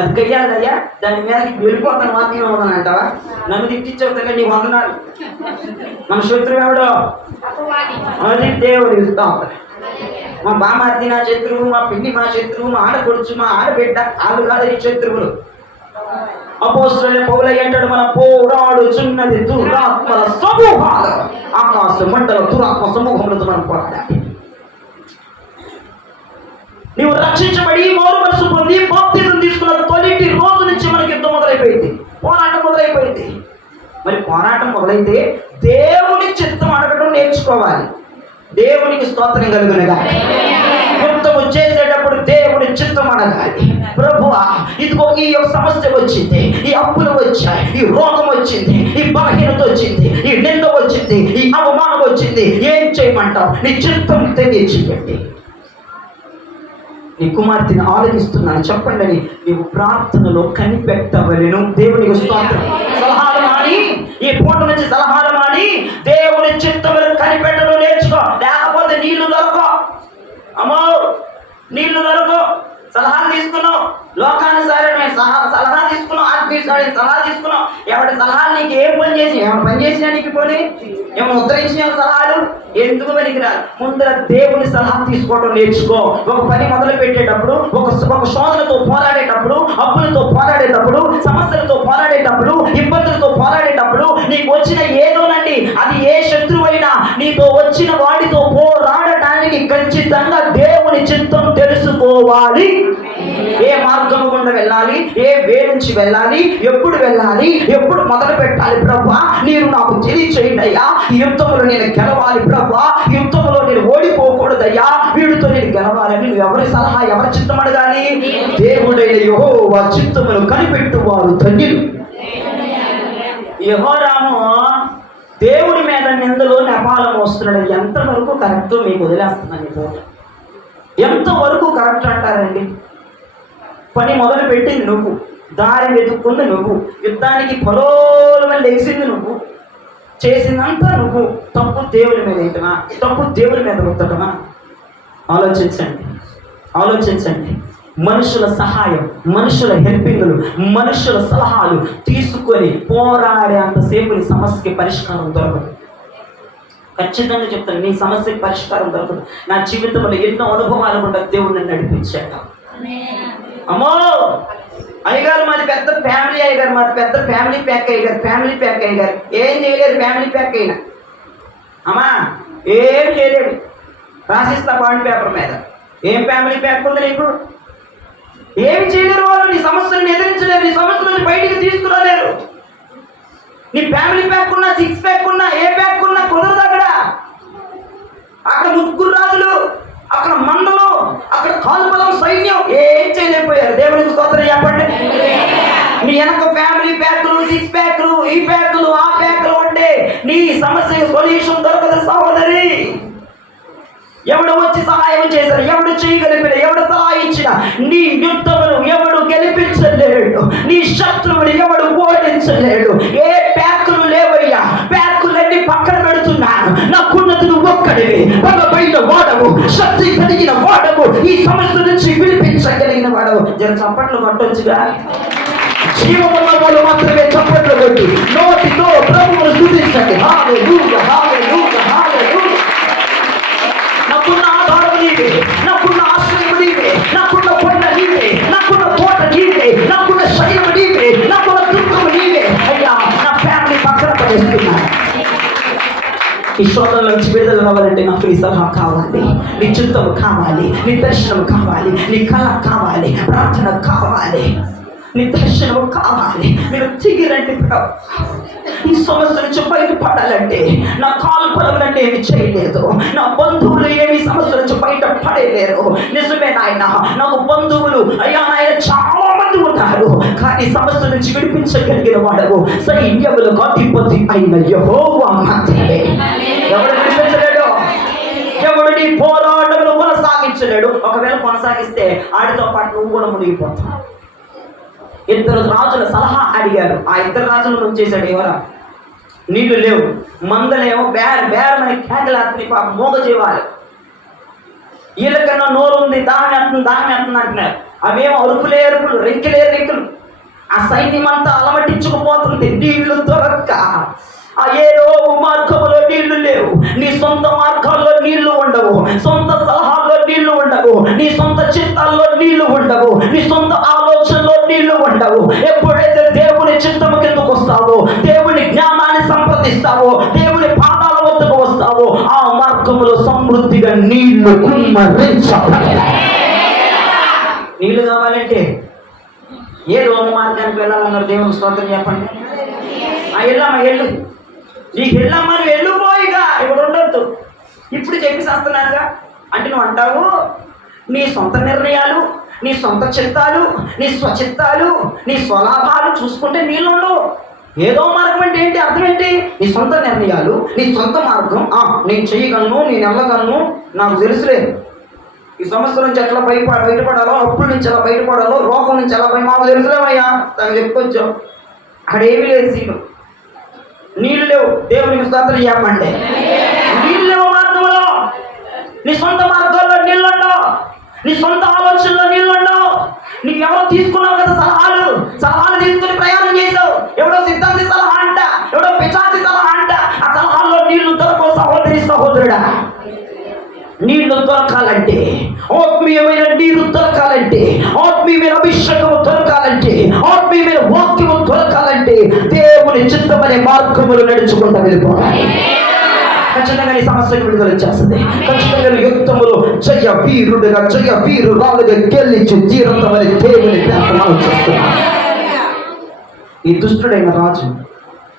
అది గయ్యాలి అయ్యా, దాని మీద వెళ్ళిపోతాను వాక్యం అవుతాను అంటావా? నన్ను తిట్టించవుతా నీ వందనాలు. మన శత్రువు ఎవడో అది దేవుడు ఇస్తాం. మా బామార్ది నా శత్రువు, మా పిన్ని మా శత్రువు, మా ఆడపడుచు మా ఆడబిడ్డ వాళ్ళు కాదు ఈ శత్రువులు. అపోస్తలుడైన పౌలు అంటాడు, మన పోరాడుచున్నది దురాత్మల సమూహాలు, ఆకాశ మండల దురాత్మ సమూహములతో మనం పోరాడాలి. నీవు రక్షించబడి మారు మనసు పొంది బాప్తిజం తీసుకున్న తొలిటి రోజు నుంచి మనకి యుద్ధం మొదలైపోయింది, పోరాటం మొదలైపోయింది. మరి పోరాటం మొదలైతే దేవుని చిత్తం అడగడం నేర్చుకోవాలి. దేవునికి స్తోత్రం కలుగునగా. యుద్ధము చేసేటప్పుడు దేవుని చిత్తం అడగాలి. ప్రభువా, ఇదిగో ఈ యొక్క సమస్య వచ్చింది, ఈ అప్పులు వచ్చాయి, ఈ రోగం వచ్చింది, ఈ బలహీనత వచ్చింది, ఈ నింద వచ్చింది, ఈ అవమానం వచ్చింది, ఏం చేయమంటావు? నీ చిత్తం తెలియచేయండి. నీ కుమార్తెని ఆలోచిస్తున్నాను చెప్పండి అని నీవు ప్రార్థనలో కనిపెట్టవలెను. దేవునికి స్తోత్రం. సలహాలు మాని, ఈ పూట నుంచి సలహాలు మాని దేవుని చిత్తములు కనిపెట్టడం నేర్చుకో. లేకపోతే నీళ్లు దొరకో. అమ్మో, నీళ్లు దొరకో. సలహాలు తీసుకున్నావు, లోకానుసారమైన సలహా తీసుకున్నావు, ఆత్మీయ సలహా తీసుకున్నావు. ఎవరి సలహాలు నీకు ఏం పని చేసి పని చేసినా నీకు పోనీ ఏమైనా ఉద్ధరించిన సలహాలు ఎందుకు పనికిరాదు. ముందర దేవుని సలహా తీసుకోవడం నేర్చుకో. ఒక పని మొదలు పెట్టేటప్పుడు, ఒక శోధనతో పోరాడేటప్పుడు, అప్పులతో పోరాడేటప్పుడు, సమస్యలతో పోరాడేటప్పుడు, ఇబ్బందులతో పోరాడేటప్పుడు నీకు వచ్చిన ఏదోనండి, అది ఏ శత్రువైనా నీతో వచ్చిన వాటితో పోరాడటానికి ఖచ్చితంగా దేవుని చిత్తం తెలుసుకోవాలి. ఏ మార్గము గుండా వెళ్ళాలి, ఏ వే నుంచి వెళ్ళాలి, ఎప్పుడు వెళ్ళాలి, ఎప్పుడు మొదలు పెట్టాలి. ప్రభువా, మీరు నాకు తెలియచేయండి అయ్యా. ఈ యుద్ధంలో నేను గెలవాలి ప్రభువా, ఈ యుద్ధంలో నేను ఓడిపోకూడదయ్యా, వీడితో నేను గెలవాలని నువ్వు ఎవరి సలహా, ఎవరి చిత్తం అడగాలి? దేవుడైన యెహోవా చిత్తమును కనిపెట్టువారు ధన్యులు. యెహోరాము దేవుడి మీద నిందలో నెపాలం వస్తున్నాడు. ఎంతవరకు కరెక్ట్ మీకు వదిలేస్తున్నాను. ఎంతవరకు కరెక్ట్ అంటారండి? పని మొదలు పెట్టింది నువ్వు, దారి వెతుక్కుంది నువ్వు, యుద్ధానికి పరోలమని లేచింది నువ్వు, చేసిందంతా నువ్వు. తప్పు దేవుని మీద వేయటమా? తప్పు దేవుని మీద రుద్దటమా? ఆలోచించండి. మనుషుల సహాయం, మనుషుల హెల్పింగ్లు, మనుషుల సలహాలు తీసుకొని పోరాడే అంతసేపు నీ సమస్యకి పరిష్కారం దొరకదు. ఖచ్చితంగా చెప్తాను, నీ సమస్యకి పరిష్కారం దొరకదు. నా జీవితంలో ఎన్నో అనుభవాలు కూడా దేవుడు నన్ను నడిపించాడు. అమ్మో, అయ్యగారు మాది పెద్ద ఫ్యామిలీ, అయ్యగారు మాది పెద్ద ఫ్యామిలీ ప్యాక్ అయ్యారు. ఏం చేయలేరు ఫ్యామిలీ ప్యాక్ అయినా. అమ్మా, ఏం చేయలేడు. రాసిస్తా బాండ్ పేపర్ మీద. ఏం ఫ్యామిలీ ప్యాక్ ఉంది నీకు? ఏమి చేయలేరు వాళ్ళు. నీ సమస్యలను ఎదిరించలేరు, నీ సమస్య నుంచి బయటికి తీసుకురాలేరు. నీ ఫ్యామిలీ ప్యాక్ ఉన్నా, 6 ప్యాక్ ఉన్నా, ఏ ప్యాక్ ఉన్నా కుదరదు. అక్కడ ముగ్గురు రాజులు, అక్కడ మందలు, అక్కడ కాల్బలం సైన్యం ఏం చేయలేకపోయారు. దేవునికి స్తోత్రం చెప్పండి. నీ వెనక ఫ్యామిలీ ప్యాకులు, 6 ప్యాకులు, ఈ ప్యాకులు, ఆ ప్యాకులు ఉంటే నీ సమస్యకు సొల్యూషన్ దొరకదు సహోదరి. ఎవడు వచ్చి సహాయం చేశారు, ఎవడు చేయగలిపాడు, ఎవడు సలహా ఇచ్చిన నీ యుద్ధమును ఎవడు గెలిపించలేడు, నీ శత్రువుని ఎవడు ఓడించలేడు. ఏ ప్యాకులు లేవయ్యా, ప్యాకులన్నీ పక్కన పెడుతున్నాను. నాకున్నది నువ్వు ఒక్కడివి, బలమైన వాడవు, శక్తి కలిగిన వాడవు, ఈ సమస్య నుంచి విడిపించగలిగిన వాడవు. జర చప్పట్లు కొట్టొచ్చుగా. జీవమున్న వాళ్ళు మాత్రమే చప్పట్లు కొట్టి నోటితో ప్రభువును స్తుతించండి. హల్లెలూయా, హల్లెలూయా, హల్లెలూయా. నాకున్న ఆధారం నీవే, నాకున్న ఆశ్రయం నీవే, నాకున్న కొండ నీవే, నాకున్న కోట నీవే, నాకున్న శరీరం నీవే, నాకున్న దుఃఖం నీవే. అయ్యా, నా ఫ్యామిలీ పక్కన పడేస్తున్నా. ఈ శోధనల నుంచి విడుదల రావాలంటే నాకు నీ సలహా కావాలి, నీ చిత్తము కావాలి, నీ దర్శనం కావాలి, నీ కళ కావాలి, ప్రార్థన కావాలి, నీ దర్శనం కావాలి. మీరు తిరిగిరండి ప్రభు, ఈ సమస్య నుంచి బయటపడాలంటే నా కాలు పరుగులంటే ఏమి చేయలేదు, నా బంధువులు ఏమి సమస్య నుంచి బయట పడలేరు. నిజమే నాయన, నాకు బంధువులు అయ్యా నాయన చాలా మంది ఉన్నారు, కానీ సమస్య నుంచి విడిపించగలిగిన వాడవు సైన్యములకు అధిపతి అయిన యెహోవా మాత్రమే. ఎవడు విడిపించలేడు, ఎవడు నీ పోరాటములు కొనసాగించలేడు. ఒకవేళ కొనసాగిస్తే ఆడితో పాటు నువ్వు కూడా మునిగిపోతావు. ఇద్దరు రాజుల సలహా అడిగారు. ఆ ఇద్దరు రాజులు ముంచేశాడు. ఎవరా? నీళ్లు లేవు, మందలేమో బేరమని కేకలాత్ని పాప మోగజీవాలు. వీళ్ళకన్నా నోరు ఉంది, దాని అంటుంది అంటున్నారు. అవేమో అరుపులే అరుపులు, రెక్కిలే రెక్కులు. ఆ సైన్యం అంతా అలమటించుకుపోతుంది నీళ్లు దొరక్క. ఆ ఏదో మార్గంలో నీళ్లు లేవు, నీ సొంత మార్గాల్లో నీళ్లు ఉండవు, సొంత సలహాల్లో నీళ్లు ఉండవు, నీ సొంత చిత్తాల్లో నీళ్లు ఉండవు, నీ సొంత ఆలోచనలో నీళ్లు ఉండవు. ఎప్పుడైతే దేవుని చిత్తము కిందకు వస్తావో, దేవుని జ్ఞానాన్ని సంప్రదిస్తావో, దేవుని పాదాల వద్దకు వస్తావో, ఆ మార్గంలో సమృద్ధిగా నీళ్లు కుమ్మరించబడతాయి. నీళ్లు కావాలంటే ఏ రోమ మార్గానికి వెళ్ళాలన్నారు? దేవుని స్తోత్రం చెప్పండి. వెళ్ళమ్మా, వెళ్ళు, నీకు వెళ్ళమ్మా, నువ్వు వెళ్ళిపోయిగా ఇప్పుడు ఉండొద్దు. ఇప్పుడు చెప్పేసేస్తున్నానుగా అంటే నువ్వు అంటావు నీ సొంత నిర్ణయాలు, నీ సొంత చిత్తాలు, నీ స్వచిత్తాలు, నీ స్వలాభాలు చూసుకుంటే నీళ్ళు ఉండవు. ఏదో మార్గం అంటే ఏంటి? అర్థం ఏంటి? నీ సొంత నిర్ణయాలు, నీ సొంత మార్గం. నేను చెయ్యగలను, నేను వెళ్ళగలను, నాకు తెలుసులేదు ఈ సమస్య నుంచి ఎట్లా బయటపడాలో, అప్పుల నుంచి ఎలా బయటపడాలో, రోగం నుంచి ఎలా మాకు తెలుసులేమయ్యా తనకు చెప్పుకోవచ్చు. అక్కడ ఏమీ లేదు సీను. నీళ్ళు లేవు, దేవునికి స్తోత్రం చెప్పండి. నీళ్ళు లేవు మార్గంలో, నీ సొంత మార్గాల్లో నీళ్ళు ఉండవు, నీ సొంత ఆలోచనలో నీళ్ళు ఉండవు. నీకు ఎవరో తీసుకున్నావు కదా సలహాలు తీసుకుని ప్రయాణం చేసావు. ఎవడో సిద్ధాంతి సలహా అంట, ఎవడో పిచాచి సలహా అంట. ఆ సలహాల్లో నీళ్లు దొరకవు సహోదరుడా. నీళ్లు దొరకాలంటే, ఆత్మీయమైన నీరు దొరకాలంటే, ఆత్మీయమైన అభిషేకము దొరకాలంటే, ఆత్మీయమైన వాక్యము దొరకాలంటే దేవుని చిత్తమనే మార్గములు నడుచుకుంటూ వెళ్ళిపోవాలి. ఖచ్చితంగా ఈ సమస్యను విడుదల చేస్తుంది. ఖచ్చితంగా యుద్ధములు జయ వీరురాలుగా గెలిచి తీరతమని దేవుని మనం చేస్తున్నాం. ఈ దుష్టుడైన రాజు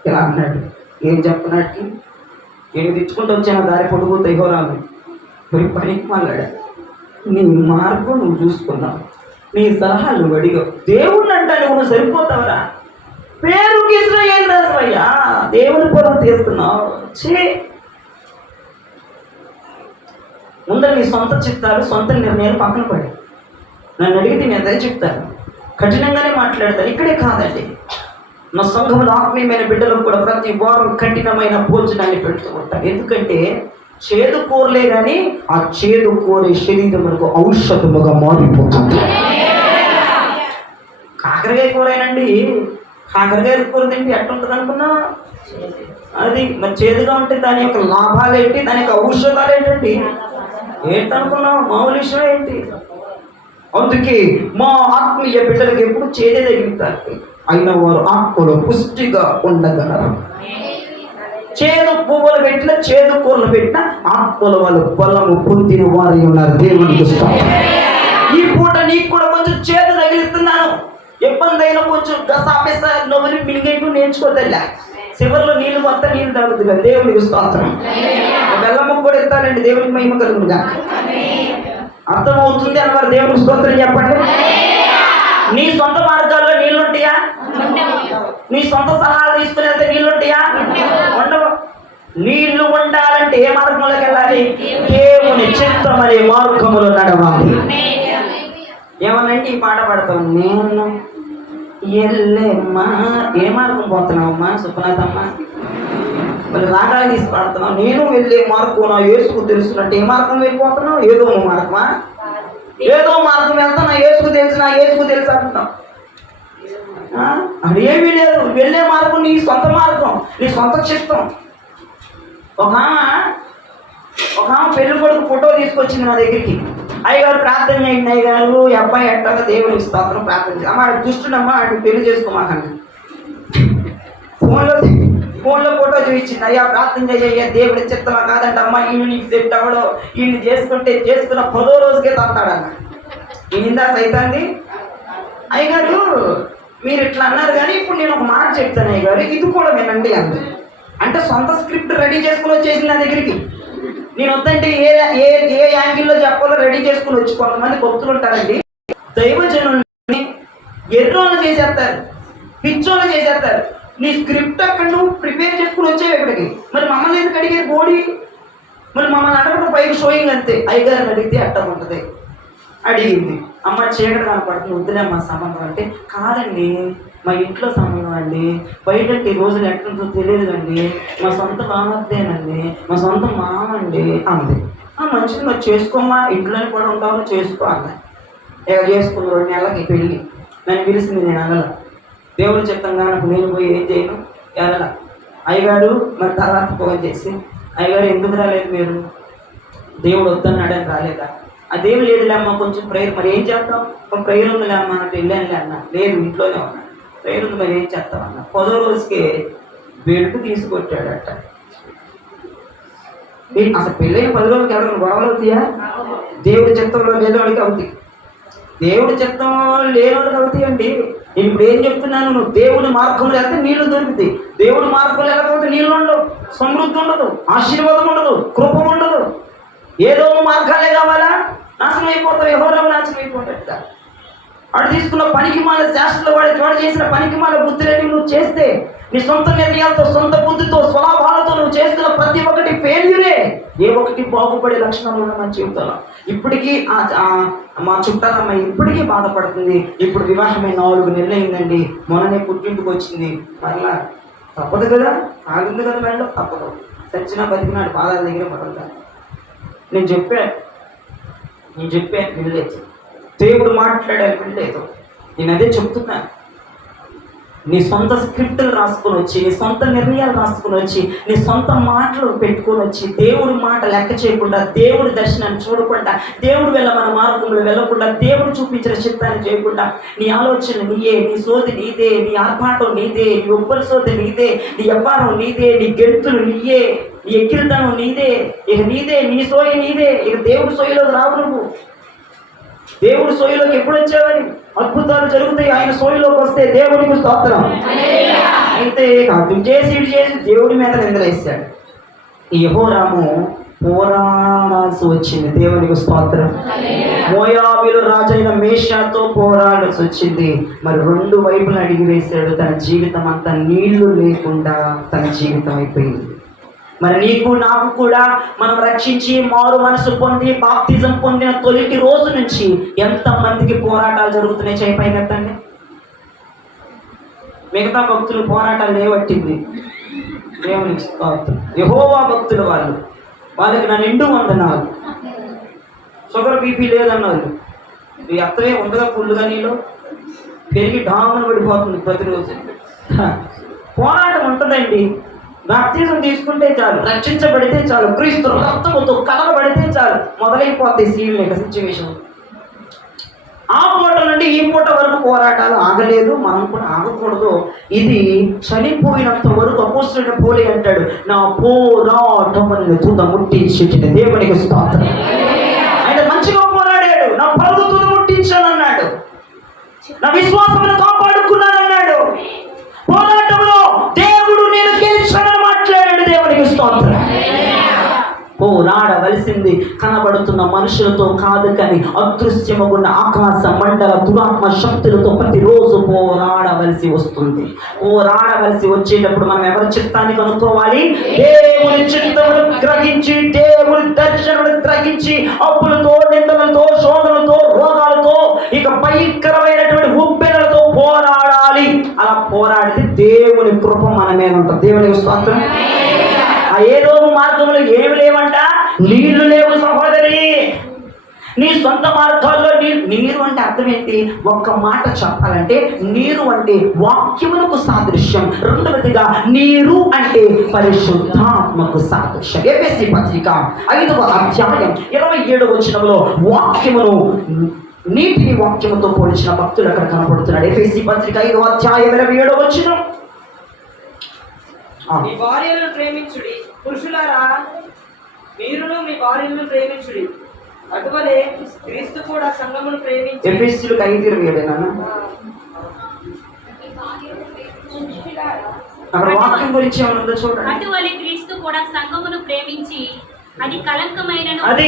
ఇలా అన్నాడు. ఏం చెప్తున్నాడు? నేను తెచ్చుకుంటూ వచ్చాను దారి పొడుగు తెగోరాలు పోయి పనికి మాట్లాడా. నీ మార్గం నువ్వు చూసుకున్నావు, నీ సలహాలు నువ్వు అడిగావు. దేవుణ్ణి అంటే నువ్వు సరిపోతావురా? పేరుకి ఇశ్రాయేలు రాజయ్యా, దేవుని పొలం తీస్తున్నావు. ముందర నీ సొంత చిత్తాలు, సొంత నిర్ణయాలు పక్కన పడి నన్ను అడిగితే నేను అదే చెప్తాను, కఠినంగానే మాట్లాడతాను. ఇక్కడే కాదండి, నా సంఘంలో ఆత్మీయమైన బిడ్డలకు కూడా ప్రతి వారం కఠినమైన భోజనాన్ని పెడుతూ ఉంటాను. ఎందుకంటే చేదు కూరలే కానీ ఆ చేదు కూర శరీరములకు ఔషధముగా మారిపోతుంది. కాకరకాయ కూరేనండి, కాకరకాయ కూర తింటే ఎట్లుంటుంది అనుకున్నా? అది మరి చేదుగా ఉంటే దాని యొక్క లాభాలు ఏంటి, దాని యొక్క ఔషధాలు ఏంటండి? ఏంటనుకున్నావు? మామూలు విషయం ఏంటి? అందుకే మా ఆత్మీయ బిడ్డలకు ఎప్పుడు చేదే తగ్గుతారు, అయిన వారు ఆత్మలో పుష్టిగా ఉండగలరు. చేదు పువ్వులు పెట్టిన, చేదు కూరలు పెట్టిన ఆత్మల వాళ్ళు బలము పొందిన వారి ఉన్నారు. దేవునికి స్తోత్రం. ఈ పూట నీకు కూడా కొంచెం చేదు తగిలిస్తున్నాను, ఇబ్బంది అయినా కొంచెం గసాపేస నవ్వుని మిలిగేట్టు నేర్చుకోదల్లా. చివరిలో నీళ్ళు మొత్తం నీళ్ళు తాగుతుంది కదా. దేవునికి స్తోత్రం. బెల్లమ్మ కూడా ఇస్తానండి, దేవునికి మహిమ కలుగునుగా. అర్థమవుతుంది అన్నవారు దేవునికి స్తోత్రం చెప్పండి. నీ సొంత మార్గాల్లో నీళ్ళుంటాయా? నీ సొంత సలహాలు తీసుకుని వెళ్తే నీళ్ళుంటాయా? ఉండవు. నీళ్లు ఉండాలంటే ఏ మార్గంలోకి వెళ్ళాలి? దేవుని చిత్తం అనే మార్గములో నడవాలి. ఏమనంటే ఈ పాట పాడతాం, నేను ఎల్లెమ్మా. ఏ మార్గం పోతున్నావమ్మా సుప్రనాథమ్మ? మరి రాగాలు తీసి పాడుతున్నావు. నేను వెళ్ళే మార్గం నా యేసుకు తెలుసునంటే ఏ మార్గం వెళ్ళిపోతున్నావు? ఏదో మార్గమా? ఏదో మార్గం వెళ్తా, నా యేసుకు తెలుసు అంటున్నావు. అది ఏమీ లేదు. వెళ్ళే మార్గం నీ సొంత మార్గం, నీ సొంత చిత్తం. ఒక ఆమె పెళ్లి కొడుకు ఫోటో తీసుకొచ్చింది నా దగ్గరికి. అయ్యగారు ప్రార్థన చేయండి అయ్యగారు, ఈ అబ్బాయి ఎట్టాగా దేవుని స్తోత్రం ప్రార్థన చేయాలి. అమ్మ ఆడు దుష్టుడమ్మా, ఆడికి పెళ్లి చేసుకోమాకండి. ఫోన్లో ఫోటో చూపించింది. అయ్యా ప్రార్థన చేయ, దేవుడి చిత్తమా కాదండి అమ్మ, ఈయన నీకు సెట్ అవ్వడు, ఈయన చేసుకున్న 10వ రోజుకే తాతాడన్న. ఈయన సైతాంది. అయ్యగారు మీరు ఇట్లా అన్నారు కానీ ఇప్పుడు నేను ఒక మాట చెప్తాను అయ్య గారు, ఇది కూడా వినండి అంది. అంటే సొంత స్క్రిప్ట్ రెడీ చేసుకుని వచ్చేసింది నా దగ్గరికి. నేను వద్దంటే ఏ ఏ ఏ యాంగిల్లో చెప్పాలో రెడీ చేసుకుని వచ్చి కొంతమంది భక్తులు ఉంటారండి, దైవజనుల్ని ఎర్రోళ్ళు చేసేస్తారు, పిచ్చోళ్ళు చేసేస్తారు. నీ స్క్రిప్ట్ అక్కడ నువ్వు ప్రిపేర్ చేసుకుని వచ్చేవి ఇక్కడికి, మరి మమ్మల్ని ఎందుకు అడిగేది బోడీ? మరి మమ్మల్ని అడగడం పైకి షోయింగ్ అంతే. అయ్యగారిని అడిగితే అట్ట ఉంటుంది. అడిగింది, అమ్మ చీకటి కనపడుతుంది, వద్దులే మా సంబంధం అంటే, కాదండి మా ఇంట్లో సంబంధం అండి, బయట ఈ రోజులు ఎట్లుంటుందో తెలియదు అండి, మా సొంత బామర్దేనండి, మా సొంత మామండి అంది. మంచిది మరి చేసుకోమ్మా, ఇంట్లోనే కూడా ఉంటామో చేసుకో అన్న. ఇక చేసుకున్న 2 నెలలకి పెళ్ళి. నన్ను పిలిచింది, నేను అనల. దేవుడు చెప్తాం కానీ నేను పోయి ఏం చేయను, వెళ్ళాల. అయ్యగారు మరి తర్వాత ఫోన్ చేసి, అయ్యగారు ఎందుకు రాలేదు మీరు? దేవుడు వద్దన్నాడని రాలేదా? అదేం లేదులే అమ్మ, కొంచెం ప్రేయర్, మరి ఏం చేస్తాం? ఒక ప్రేయర్ ఉందిలే అమ్మ అంటే వెళ్ళానులే అన్న. లేదు ఇంట్లోనే ఉన్నా. ప్రేయర్ ఉంది, మరి ఏం చేస్తాం అన్న. 10వ రోజుకి బెల్ట్ తీసుకొచ్చాడట. అసలు పెళ్ళైన 10 రోజులకి ఎవరైనా గొడవలు అవుతాయా? దేవుడి చిత్తంలో లేనివాడికి అవుతాయి, దేవుడి చిత్తం లేనివాడికి అవుతాయి అండి. నేను ఇప్పుడు ఏం చెప్తున్నాను, నువ్వు దేవుడి మార్గంలో వెళ్తే నీళ్లు దొరుకుతాయి. దేవుడి మార్గంలో వెళ్ళకపోతే నీళ్ళు ఉండవు, సమృద్ధి ఉండదు, ఆశీర్వాదం ఉండదు, కృప ఉండదు. ఏదో మార్గాలే కావాలా? నాశనం అయిపోతావు. ఎవరో నాశనం అయిపోతాడు. వాడు తీసుకున్న పనికి మాల శాస్త్రంలో వాడు చేసిన పనికి మాల బుద్ధిని నువ్వు చేస్తే, నీ సొంత నిర్ణయాలతో, సొంత బుద్ధితో, స్వలాభాలతో నువ్వు చేస్తున్న ప్రతి ఒక్కటి ఫెయిల్యూరే. ఏ ఒక్కటి బాగుపడే లక్షణాలు ఉన్న మన జీవితంలో. ఇప్పటికీ మా చుట్టాలమ్మ ఇప్పటికీ బాధపడుతుంది. ఇప్పుడు వివాహమే 4 నెలలు అయిందండి, మొన్ననే పుట్టింటికి వచ్చింది. మరలా తప్పదు కదా, ఆగింది కదా మేడం, తప్పదు. చచ్చినా బతికినాడు పాదాల దగ్గర పడదు. నేను చెప్పాను వినలేదు. దేవుడు మాట్లాడాలి, వినలేదు. నేను అదే చెప్తున్నాను. నీ సొంత స్క్రిప్టులు రాసుకొని వచ్చి, నీ సొంత నిర్ణయాలు రాసుకొని వచ్చి, నీ సొంత మాటలు పెట్టుకొని వచ్చి, దేవుడి మాట లెక్క చేయకుండా, దేవుడి దర్శనాన్ని చూడకుండా, దేవుడు మన మార్గంలో వెళ్ళకుండా, దేవుడు చూపించిన చిత్తాన్ని చేయకుండా, నీ ఆలోచన నీయే, నీ సోది నీదే, నీ ఆర్భాటం నీదే, నీ ఒబ్బరి సోది నీదే, నీ వ్యాపారం నీదే, నీ గెంతులు నీయే, నీ ఎక్కిరితనం నీదే, ఇక నీదే, నీ సోయి నీదే. ఇక దేవుడి సోయిలోకి రావు నువ్వు. దేవుడి సోయిలోకి ఎప్పుడు వచ్చావని? అద్భుతాలు జరుగుతాయి ఆయన సోయిలోకి వస్తే. దేవుడికి స్తోత్రం. అయితే అర్థం చేసి దేవుడి మీద నిందలేశాడు. యెహోరాము పోరాడాల్సి వచ్చింది. దేవునికి స్తోత్రం. మోయాబీలు రాజైన మేషాతో పోరాడాల్సి వచ్చింది. మరి 2 వైపులు అడిగి వేశాడు. తన జీవితం అంతా నీళ్లు లేకుండా తన జీవితం అయిపోయింది. మరి నీకు నాకు కూడా మనం రక్షించి మారు మనసు పొంది బాప్తిజం పొందిన తొలిటి రోజు నుంచి ఎంతమందికి పోరాటాలు జరుగుతున్నాయి? చేయపైనట్టండి. మిగతా భక్తులు పోరాటాలు లేవట్టింది. దేవునికి స్తోత్రం. యెహోవా భక్తులు వాళ్ళకి నా నిండు వందనాలు. షుగర్ బీపీ లేదన్నారు. ఈ అత్తవే ఉండగా పుల్లుగా నీళ్ళు పెరిగి డామను పడిపోతుంది ప్రతిరోజు. పోరాటం ఉంటుందండి. బాప్తిజం తీసుకుంటే చాలు, రక్షించబడితే చాలు, క్రీస్తు రక్తముతో కలగబడితే చాలు, మొదలైపోతాయి సీన్ లేక సిచ్యువేషన్. ఆ పూట నుండి ఈ పూట వరకు పోరాటాలు ఆగలేదు, మనం కూడా ఆగకూడదు. ఇది చనిపోయినంత వరకు అపోస్తలుడైన పౌలు అంటాడు, నా పోరాటమును తుద ముట్టించుట. దేవునికి స్తోత్రం. ఆయన మంచిగా పోరాడాడు. నా పరుగు తుద ముట్టించానన్నాడు, నా విశ్వాసమును కాపాడుకున్నానన్నాడు. పోరాటంలో దేవుడు నేను గెలిచానని మాట్లాడాడు. దేవునికి స్తోత్రం. పోరాడవలసింది కనబడుతున్న మనుషులతో కాదు, కానీ అదృశ్యమగున్న ఆకాశ మండల దురాత్మ శక్తులతో ప్రతిరోజు పోరాడవలసి వస్తుంది. పోరాడవలసి వచ్చేటప్పుడు మనం ఎవరి చిత్తాన్ని కనుక్కోవాలి? దేవుని చిత్తమును గ్రహించి, దేవుని దర్శనమును గ్రహించి, అప్పులతో, నిందలతో, శోధనలతో, రోగాలతో, ఇక భయంకరమైనటువంటి ఉప్పెనలతో పోరాడాలి. అలా పోరాడితే దేవుని కృప మన మీద ఉంటుంది. దేవునికి స్తోత్రం. ఆ ఏదో మార్గంలో ఏమి లేవంట, నీళ్లు లేవు సహోదరి. నీ సొంత మార్గాల్లో నీరు అంటే అర్థం ఏంటి? ఒక్క మాట చెప్పాలంటే నీరు అంటే వాక్యమునకు సాదృశ్యం. రెండవదిగా నీరు అంటే పరిశుద్ధాత్మకు సాదృశ్యం. ఎఫెసీ పత్రిక 5వ అధ్యాయం 27వ వచనంలో వాక్యమును, నీటిని వాక్యముతో పోల్చిన భక్తుడు అక్కడ కనపడుతున్నాడు. ఎఫెసీ పత్రిక 5వ అధ్యాయం 27వ వచనం. మీ భార్యలను ప్రేమించుడి, పురుషులారా మీరును మీ భార్యలను ప్రేమించుడి. అటువలే క్రీస్తు కూడా సంఘమును ప్రేమించి. ఎఫెసీయులకు 5:27 నాన్న. అక్కడ వాక్యం గురించి ఏమన్నా చూడండి. అటువలే క్రీస్తు కూడా సంఘమును ప్రేమించి అది కలంకమైనను అది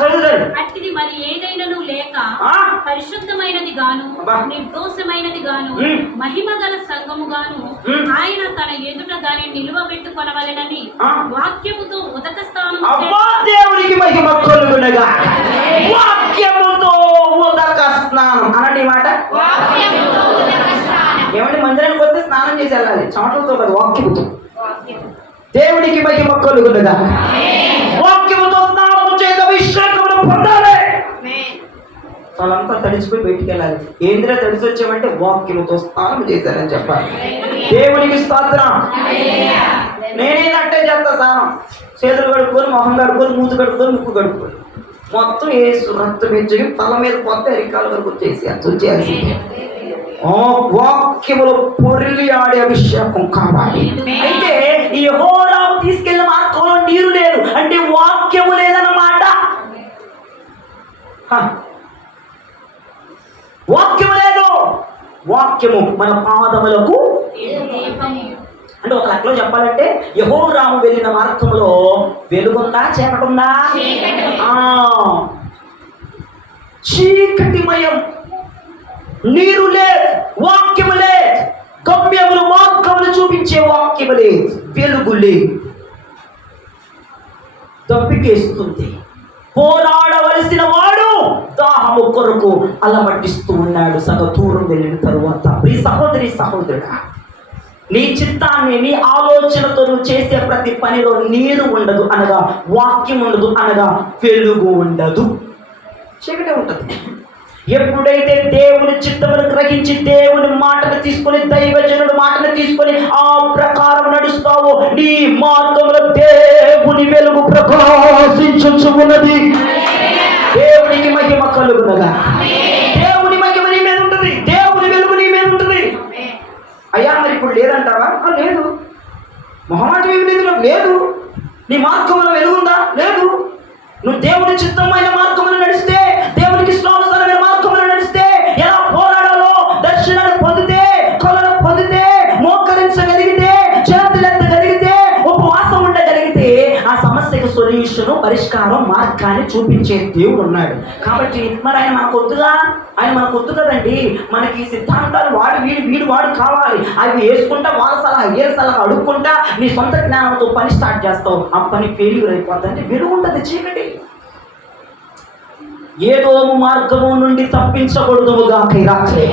చదువుతారు. అట్టిది మరి ఏదైనను లేక ఆ? పరిశుద్ధమైనది గాను అబ్బా. నిర్దోషమైనది గాను మహిమ గల సంఘము గాను ఆయన తన ఎదుట దాన్ని నిలువబెట్టుకొనవలెనని ఆ? వాక్యముతో ఉదక స్థానం అబ్బా, దేవునికి మహిమ కలుగునుగా. వాక్యముతో ఉదక స్నానం అనండి మాట. ఏమంటే మందిరానికి వస్తే స్నానం చేసి వెళ్ళాలి, చెమటలతో కాదు, వాక్యముతో. దేవునికి మహిమ కలుగునుగా. వాక్యముతో స్నానం చేసి అభిషేకమును పొందాలి. వాళ్ళంతా తడిచిపోయి బయటికి వెళ్ళాలి. ఏంద్రా తడిసి వచ్చామంటే వాక్యముతో స్నానం చేశారని చెప్పాలి. దేవునికి స్తోత్రం. నేనేదంటే చేస్తా స్నానం, చేతులు కడుక్కొని, మొహం కడుక్కొని, మూతి కడుక్కొని, ముక్కు కడుక్కొని, మొత్తం వేసు రక్తం పెంచి తల మీద పోతే అరికాల వరకు వచ్చేసి వచ్చేయాల్సి. వాక్యములో పొరిలి ఆడే అభిషేకం కావాలి. అయితే ఈ యెహోవాను తీసుకెళ్ళిన మార్గంలో నీరు లేదు అంటే వాక్యము లేదన్నమాట. వాక్యము లేదు. వాక్యము మన పాదములకు అంటే ఒక లెక్కలో చెప్పాలంటే యెహోవాను వెళ్ళిన మార్గంలో వెలుగుందా చీకటుందా? చీకటిమయం. నీరు లేదు, వాక్యము లేదు, గమ్యములు మార్గములు చూపించే వాక్యము లేదు, వెలుగు లేదు. తప్పికేస్తుంది. పోరాడవలసిన వాడు దాహము కొరకు అలమటిస్తూ ఉన్నాడు సగ దూరం వెళ్ళిన తరువాత. ఈ సహోదరి సహోదరుడా, నీ చిత్తాన్ని నీ ఆలోచనతో నువ్వు చేసే ప్రతి పనిలో నీరు ఉండదు అనగా వాక్యం ఉండదు అనగా వెలుగు ఉండదు, చీకటి ఉంటుంది. ఎప్పుడైతే దేవుని చిత్తమును గ్రహించి దేవుని మాటను తీసుకొని దైవజనుడి మాటను తీసుకొని ఆ ప్రకారం నడుస్తావో నీ మార్గంలో దేవుని వెలుగు ప్రకాశించుచు ఉన్నది. దేవునికి మహిమ కలుగునగా. దేవుని మహిమ నీ మీద ఉంటుంది, దేవుని వెలుగు నీ మీద ఉంటుంది. అయ్యా మరి ఇప్పుడు లేదంటావా? లేదు. మొహమాటం ఏమి లేదు, లేదు. నీ మార్గంలో వెలుగుందా? లేదు. నువ్వు దేవుని చిత్తమైన మార్గమును నడిస్తే, దేవునికి ఇష్టానుసారమైన మార్గమును నడిస్తే, ఎలా పోరాడాలో దర్శనాన్ని పొందితే, కొలను పొందితే, మోకరించగలిగితే, చేతులెత్తగలిగితే, ఉపవాసం ఉండగలిగితే ఆ సమస్యకు సొల్యూషన్, పరిష్కారం, మార్గాన్ని చూపించే దేవుడు ఉన్నాడు. కాబట్టి మరి ఆయన మనకు వద్దుగా? ఆయన మనకు వద్దు కదండి. మనకి సిద్ధాంతాలు వీడు వాడు కావాలి. అవి వేసుకుంటా వాళ్ళ సలహా ఏ సలహా అడుక్కుంటా నీ సొంత జ్ఞానంతో పని స్టార్ట్ చేస్తావు. ఆ పని ఫెయిల్యూర్ అయిపోతుంది. అంటే వెలుగు ఉంటుంది, చీకటి. ఏదో మార్గము నుండి తప్పించకూడదుగా రాత్రి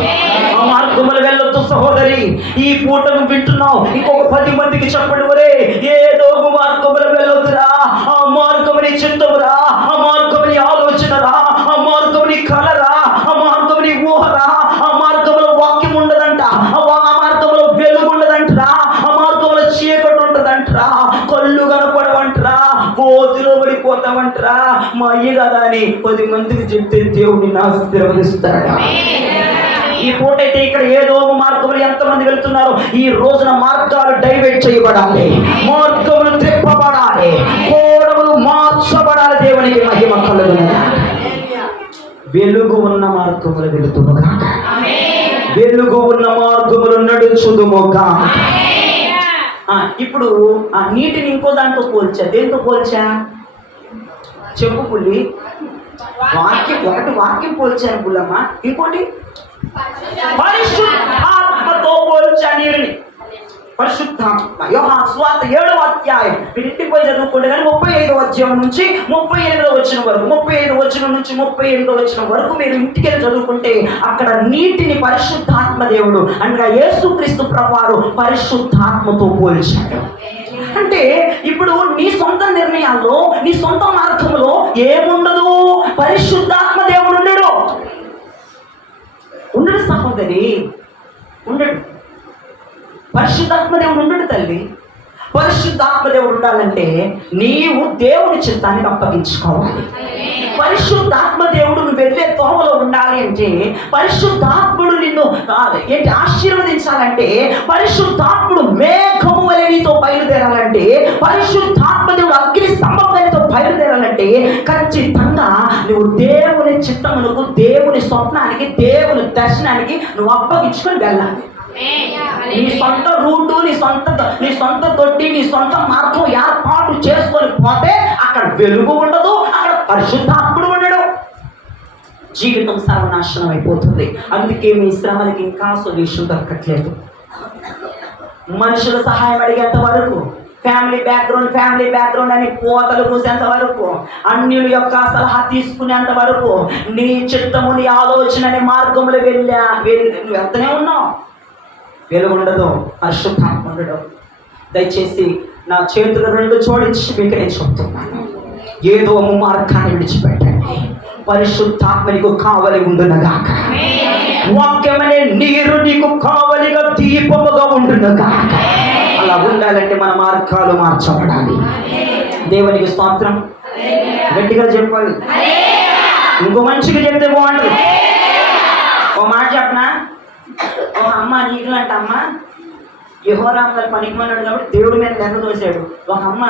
ఆ మార్గములు వెళ్ళొద్దు సహోదరి. ఈ పూటను వింటున్నావు, ఇంకొక 10 మందికి చెప్పండి, ఒరే ఏదో మార్గములు వెళ్ళొద్దురా. ఆ మార్గముని చిత్తమురా, ఆ మార్గముని ఆలోచనరా, ఆ మార్గముని కలరా, ఆ మార్గముని ఊహరా. ఆ మార్గంలో వాక్యం ఉండదంట, ఆ మార్గంలో వెలుగు ఉండదంటరా, ఆ మార్గంలో చీకటి ఉండదంటరా, కళ్ళు కనపడవంటరా, గోతిలో పడిపోతామంటరా. మా అయ్య కదా అని 10 మందికి చెప్తే దేవుడిని ఆశీర్వదిస్తాడా? ఈ పూట అయితే ఇక్కడ ఏదో మార్గములు ఎంతమంది వెళ్తున్నారు? ఈ రోజున మార్గాలు డైవర్ట్ చేయబడాలి, మార్గములు త్రిప్పబడాలి, కోడములు మార్చబడాలి. దేవునికి మహిమ కలుగును. వెలుగు ఉన్న మార్గములు వెళుతుముగా, వెలుగు ఉన్న మార్గములు నడుచుదుముగా. ఇప్పుడు ఆ నీటిని ఇంకో దాంతో పోల్చా. దేంతో పోల్చా చెప్పు పుల్లి? ఒకటి వాక్యం పోల్చాను పుల్లమ్మ, ఇంకోటి పరిశుద్ధాత్మతో పోల్చా నీరుని. పరిశుద్ధాత్మ యోహాను సువార్త 7వ అధ్యాయం మీరు ఇంటికి పోయి చదువుకుంటే కానీ 35వ అధ్యాయం నుంచి 38వ వచనం వరకు, 35వ వచనం నుంచి 38వ వచనం వరకు మీరు ఇంటికి వెళ్ళి చదువుకుంటే అక్కడ నీటిని పరిశుద్ధాత్మ దేవుడు అనగా యేసుక్రీస్తు ప్రభువారు పరిశుద్ధాత్మతో పోల్చాడు. అంటే ఇప్పుడు నీ సొంత నిర్ణయాల్లో, నీ సొంత మార్గంలో ఏముండదు? పరిశుద్ధాత్మ దేవుడు ఉండడు. సహోదరి ఉండడు. పరిశుద్ధాత్మ దేవుడు ఉండడు తల్లి. పరిశుద్ధాత్మ దేవుడు ఉండాలంటే నీవు దేవుని చిత్తానికి అప్పగించుకోవాలి. పరిశుద్ధాత్మ దేవుడు నువ్వు వెళ్ళే తోమలో ఉండాలి అంటే, పరిశుద్ధాత్ముడు నిన్ను ఆశీర్వదించాలంటే, పరిశుద్ధాత్ముడు మేఘము వలె నీతో బయలుదేరాలంటే, పరిశుద్ధాత్మ దేవుడు అగ్ని స్తంభం వలెతో బయలుదేరాలంటే ఖచ్చితంగా నువ్వు దేవుని చిత్తమునకు, దేవుని స్వప్నానికి, దేవుని దర్శనానికి నువ్వు అప్పగించుకొని వెళ్ళాలి. నీ సొంత రూటు, నీ సొంత తొట్టి, నీ సొంత మార్గం ఏర్పాటు చేసుకొని పోతే అక్కడ వెలుగు ఉండదు, అక్కడ పరిశుద్ధాత్ముడు ఉండడు. జీవితం సర్వనాశనం అయిపోతుంది. అందుకే మీ శ్రమలకి ఇంకా సొల్యూషన్ దొరకట్లేదు. మనుషుల సహాయం అడిగేంత వరకు, ఫ్యామిలీ బ్యాక్గ్రౌండ్ అని కోతలు కూసేంత వరకు, అన్యుల యొక్క సలహా తీసుకునేంత వరకు, నీ చిత్తము నీ ఆలోచన అనే మార్గంలో నువ్వు వెళ్తూనే ఉన్నావు. వెలుగుండదు, పరిశుద్ధాత్మ ఉండడు. దయచేసి నా చేతులు రెండు జోడించి మీకు నేను చెప్తున్నాను, ఏదో మార్గాన్ని విడిచిపెట్టండి. పరిశుద్ధాత్మ నీకు కావలి ఉండునగాక. వాక్యమనే నీరు నీకు కావలిగా దీపముగా ఉండునగాక. అలా ఉండాలంటే మన మార్గాలు మార్చబడాలి. దేవునికి స్తోత్రం. గట్టిగా చెప్పాలి. ఇంకో మంచిగా చెప్తే బాగుంటుంది. ఓ మాట చెప్పనా? ఓ అమ్మ నీకులంట అమ్మ యెహోరాము గారు పనికి మన్నాడు కాబట్టి దేవుడి మీద లెక్క తోసాడు. ఒక అమ్మ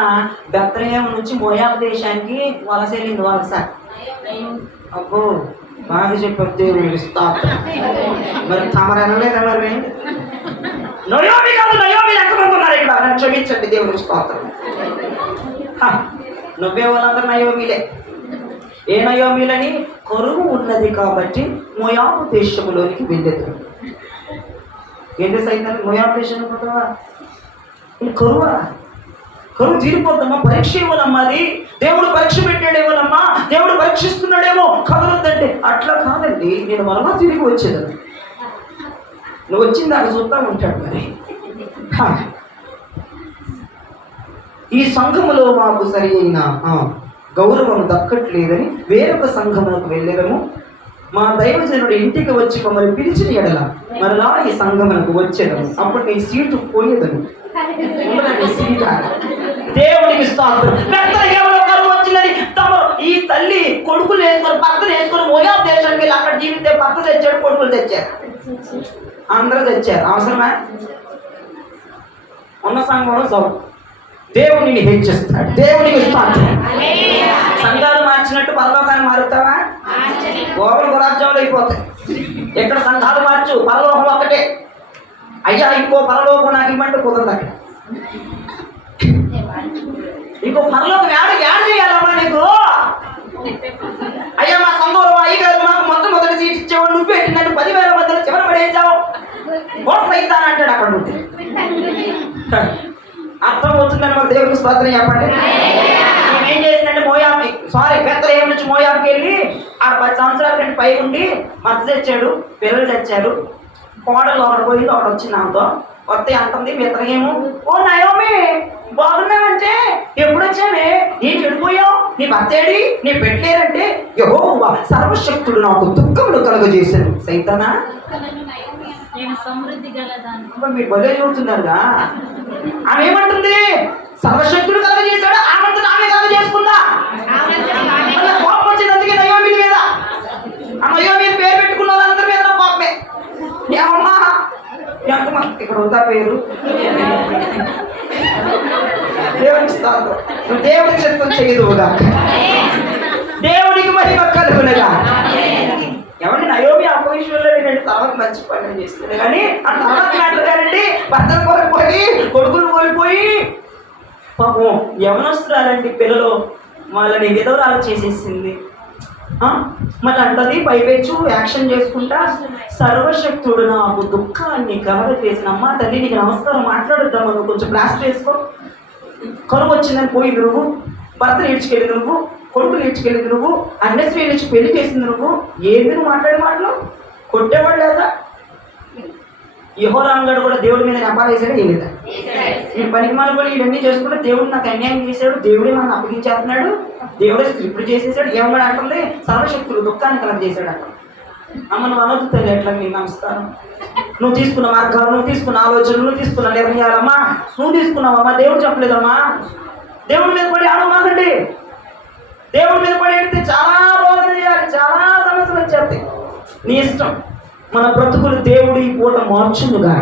బెత్లెహేము నుంచి మోయాబు దేశానికి వలస వెళ్ళింది. వలస అబ్బో బాగా చెప్పారు. దేవుడికి స్తోత్రం. మరి తమరు అనలేదా? మరి నయోమి కాదు, నయోమి లెక్కమనుకున్నారు ఇక్కడ. నన్ను క్షమించండి. దేవుడికి స్తోత్రం. నవ్వే వాళ్ళందరూ నయోమిలే. ఏ నయోమిలని? కరువు ఉన్నది కాబట్టి మోయాబు దేశంలోనికి వెళ్ళేది. ఏంటి సైతం మోయాబు దేశంలో పోతావా? కరువు తీరిపోద్దమ్మా. పరీక్ష ఇవ్వాలమ్మా. అది దేవుడు పరీక్ష పెట్టాడేమోనమ్మా, దేవుడు పరీక్షిస్తున్నాడేమో, కదలొద్దంటే అట్లా కాదండి. నేను మరలా తిరిగి వచ్చేదాన్ని. నువ్వు వచ్చింది దాన్ని చూస్తా ఉంటాడు. మరి ఈ సంఘములో మాకు సరి అయిన గౌరవం దక్కట్లేదని వేరొక సంఘములకు వెళ్ళేదము. మా దైవజనుడు ఇంటికి వచ్చి మమ్మల్ని పిలిచిన ఎడల మరలా ఈ సంఘమునకు వచ్చేదము. అప్పుడు నీ సీటు పోయేదను. సీట దేవుడికి స్తోత్రం. వచ్చిందని ఈ తల్లి కొడుకులు వేసుకొని భర్తలు వేసుకొని మోయాబు దేశానికి వెళ్ళి అక్కడ జీవితే భర్త తెచ్చాడు, కొడుకులు తెచ్చారు, అందరూ తెచ్చారు. అవసరమా? ఉన్న సంఘంలో సౌ దేవుడిని హెచ్చిస్తాడు. దేవుడికి స్తోత్రం. సంఘాలు మార్చినట్టు పరలోకాన్ని మారుతావా? గోగులు గురాజ్యంలో అయిపోతాయి. ఎక్కడ సంఘాలు మార్చు, పరలోకం ఒకటే. అయ్యా ఇంకో పరలోకం నాకు ఇవ్వండి కుదరదు. అక్కడ ఇంకో పరలోకం యాడ్ చేయాలమ్మా నీకు. అయ్యా మా సంఘంలో అయ్యగారు మాకు మొదటి సీట్ ఇచ్చేవాడు, నువ్వు పెట్టినట్టు 10,000 మందిలో చివరి పడేసావు, ఓట్లు అవుతానంటాడు. అక్కడ ఉంటే అర్థం అవుతుందని మరి దేవుడికి స్తోత్రం చెప్పండి. ఏం చేసిందంటే బెత్లెహేము నుంచి మోయాబుకి వెళ్ళి ఆ 10 సంవత్సరాల కంటే పై ఉండి మధ్య తెచ్చాడు, పిల్లలు తెచ్చారు. కోడలు ఒకటి పోయింది, ఒకటి వచ్చింది. ఆమెతో వస్తే అంటుంది బెత్లెహేము, ఓ నయోమి బాగున్నావంటే ఎప్పుడు వచ్చావే, నీ చెడిపోయావు, నీ భర్తేడి, నీ పెట్టలేరంటే యెహోవా సర్వశక్తుడు నాకు దుఃఖములు కలుగజేశాను. సైతానా మీరు బలే చూస్తున్నారుగా. ఆమె ఏమంటుంది? సర్వశక్తుడు కలుగజేశాడు. ఆమె కలుగజేసుకుందా? కోపం వచ్చింది. అందుకే నయోమి మీద, ఆ నయోమి పేరు పెట్టుకున్న వాళ్ళందరి మీద కోపమే. ఏమమ్మా ఎంతమా ఇక్కడ ఉందా పేరు? దేవుడికి స్తోత్రం. నువ్వు దేవుడికి చిత్తం చేయదువుగా, దేవుడికి మహిమ కలుగునగా. ఎవరిని నయోమి ఆ విషయంలో నేను తర్వాత మంచి పనులు చేస్తున్నాను కానీ ఆ తర్వాత మాట్లాడారండి. భర్తలు కోల్పోయి, కొడుకులు కోల్పోయి, పాపం యవనస్తురాలండి పిల్లలు వాళ్ళని విధవరాలు చేసేసింది. మళ్ళీ అంటది పైపెచ్చు యాక్షన్ చేసుకుంటా, సర్వశక్తుడు నాకు దుఃఖాన్ని కలగజేసిన అమ్మ తల్లి నీకు నమస్కారం, మాట్లాడుద్దాం, నువ్వు కొంచెం ప్లాస్టర్ వేసుకో. కరువు వచ్చిందని పోయింది నువ్వు, భర్తను ఈడ్చుకెళ్ళింది నువ్వు, కొడుకులు ఈడ్చుకెళ్ళింది నువ్వు, అన్నశ్రీ నుంచి పెళ్లి చేసింది నువ్వు. ఏంది నువ్వు మాట్లాడే మాటలు? కొట్టేవాడు లేదా? యెహోరాము గారు కూడా దేవుడి మీద నెపాలు వేసాడు. ఏ లేదా? ఈ పనికి మన కూడా ఇవన్నీ చేసుకుంటే దేవుడు నాకు అన్యాయం చేశాడు, దేవుడే మనల్ని అప్పగించేస్తున్నాడు, దేవుడే స్క్రిప్ట్ చేసేసాడు. ఏమన్నా అంటుంది? సర్వశక్తులు దుఃఖాన్ని కలగజేశాడు అంట. అమ్మ నువ్వు అనొద్దు తల్లి, ఎట్లా మీకు నమస్కారం. నువ్వు తీసుకున్న మార్గాలు, నువ్వు తీసుకున్న ఆలోచనలు, నువ్వు తీసుకున్న నిర్ణయాలమ్మా నువ్వు తీసుకున్నావమ్మా. దేవుడు చెప్పలేదమ్మా. దేవుడి మీద పడి ఆడమాకండి. దేవుడి మీద పడి అడిగితే చాలా రోజులు చేయాలి, చాలా సమస్యలు వచ్చేస్తాయి. నీ ఇష్టం. మన బ్రతుకులు దేవుడు ఈ పూట మార్చునుగా.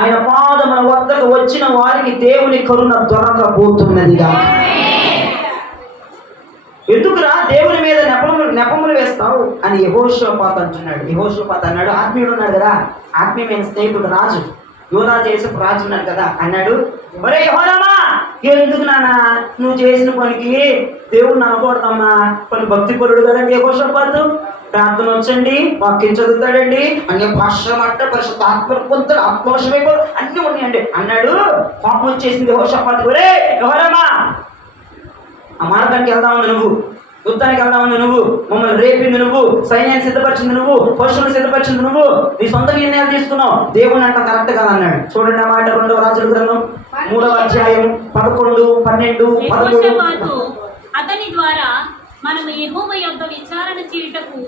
ఆయన పాదముల వద్దకు వచ్చిన వారికి దేవుని కరుణ దొరకబోతున్నదిగా. ఎందుకురా దేవుని మీద నెపములు వేస్తావు అని యెహోషాపాతు అంటున్నాడు. యెహోషాపాతు అన్నాడు, ఆత్మీయుడు ఉన్నాడు కదా, ఆత్మీయమైన స్నేహితుడు రాజు, యోధా దేశపు రాజు ఉన్నాడు కదా, అన్నాడు, ఒరే యెహోరామా, ఎందుకు నాన్న నువ్వు చేసిన పనికి దేవుడు నమ్మకూడదమ్మా, కొన్ని భక్తి పరుడు కదండి యెహోషాపాతు, ప్రార్థన వచ్చండి, వాక్యం చదువుతాడండి, అన్ని భాషలు మాట పరిశుద్ధాత్మ పొందుతాడు, ఆత్మవర్షమైపోయి అన్నీ ఉన్నాయండి అన్నాడు. కోపం వచ్చేసింది యెహోషాపాతు, ఒరే యెహోరామా, ఆ మార్గానికి వెళ్దామని నువ్వు, యుద్ధానికి వెళ్దామని నువ్వు, మమ్మల్ని రేపింది నువ్వు, సైన్యాన్ని సిద్ధపరిచింది నువ్వు, పశువులు సిద్ధపరిచింది నువ్వు, నీ సొంత నిర్ణయాలు తీసుకున్నావు, దేవుని అంట కరెక్ట్ కదా అన్నాడు. చూడండి ఆ మాట 2వ రాజుల గ్రంథం 3వ అధ్యాయం 11, 12, 13. యెహోషాపాతు అతని ద్వారా మనము యెహోవా యొద్ద విచారణ చేయుటకు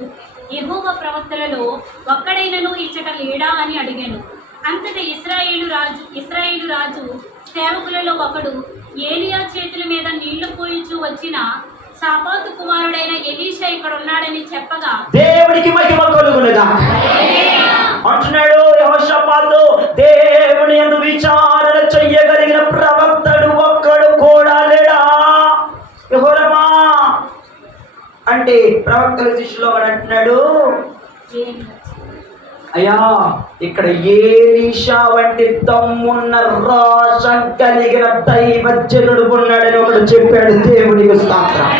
యెహోవా ప్రవక్తలలో ఒక్కడైనను ఇచ్చట లేడా అని అడిగాను. అంతటా ఇశ్రాయేలు రాజు సేవకులలో ఒకడు ఏలియా చేతుల మీద నీళ్లు పోయించు వచ్చిన షాపాతు కుమారుడైన ఎలీషా ఇక్కడ ఉన్నాడని చెప్పగా దేవుడికి మహిమ కలుగునుగా అంటున్నాడు యెహోషాపాతు, దేవుని యందు విచారణ చెయ్యగలిగిన ప్రవక్తడు ఒక్కడు కూడా లేడా యెహోరామా అంటే ప్రవక్తల శిష్యులో వాడు అంటున్నాడు, అయ్యా ఇక్కడ ఎలీషా వంటి దమ్మున్న రోషం కలిగిన దైవజనుడు ఉన్నాడని ఒకడు చెప్పాడు. దేవునికి స్తోత్రం.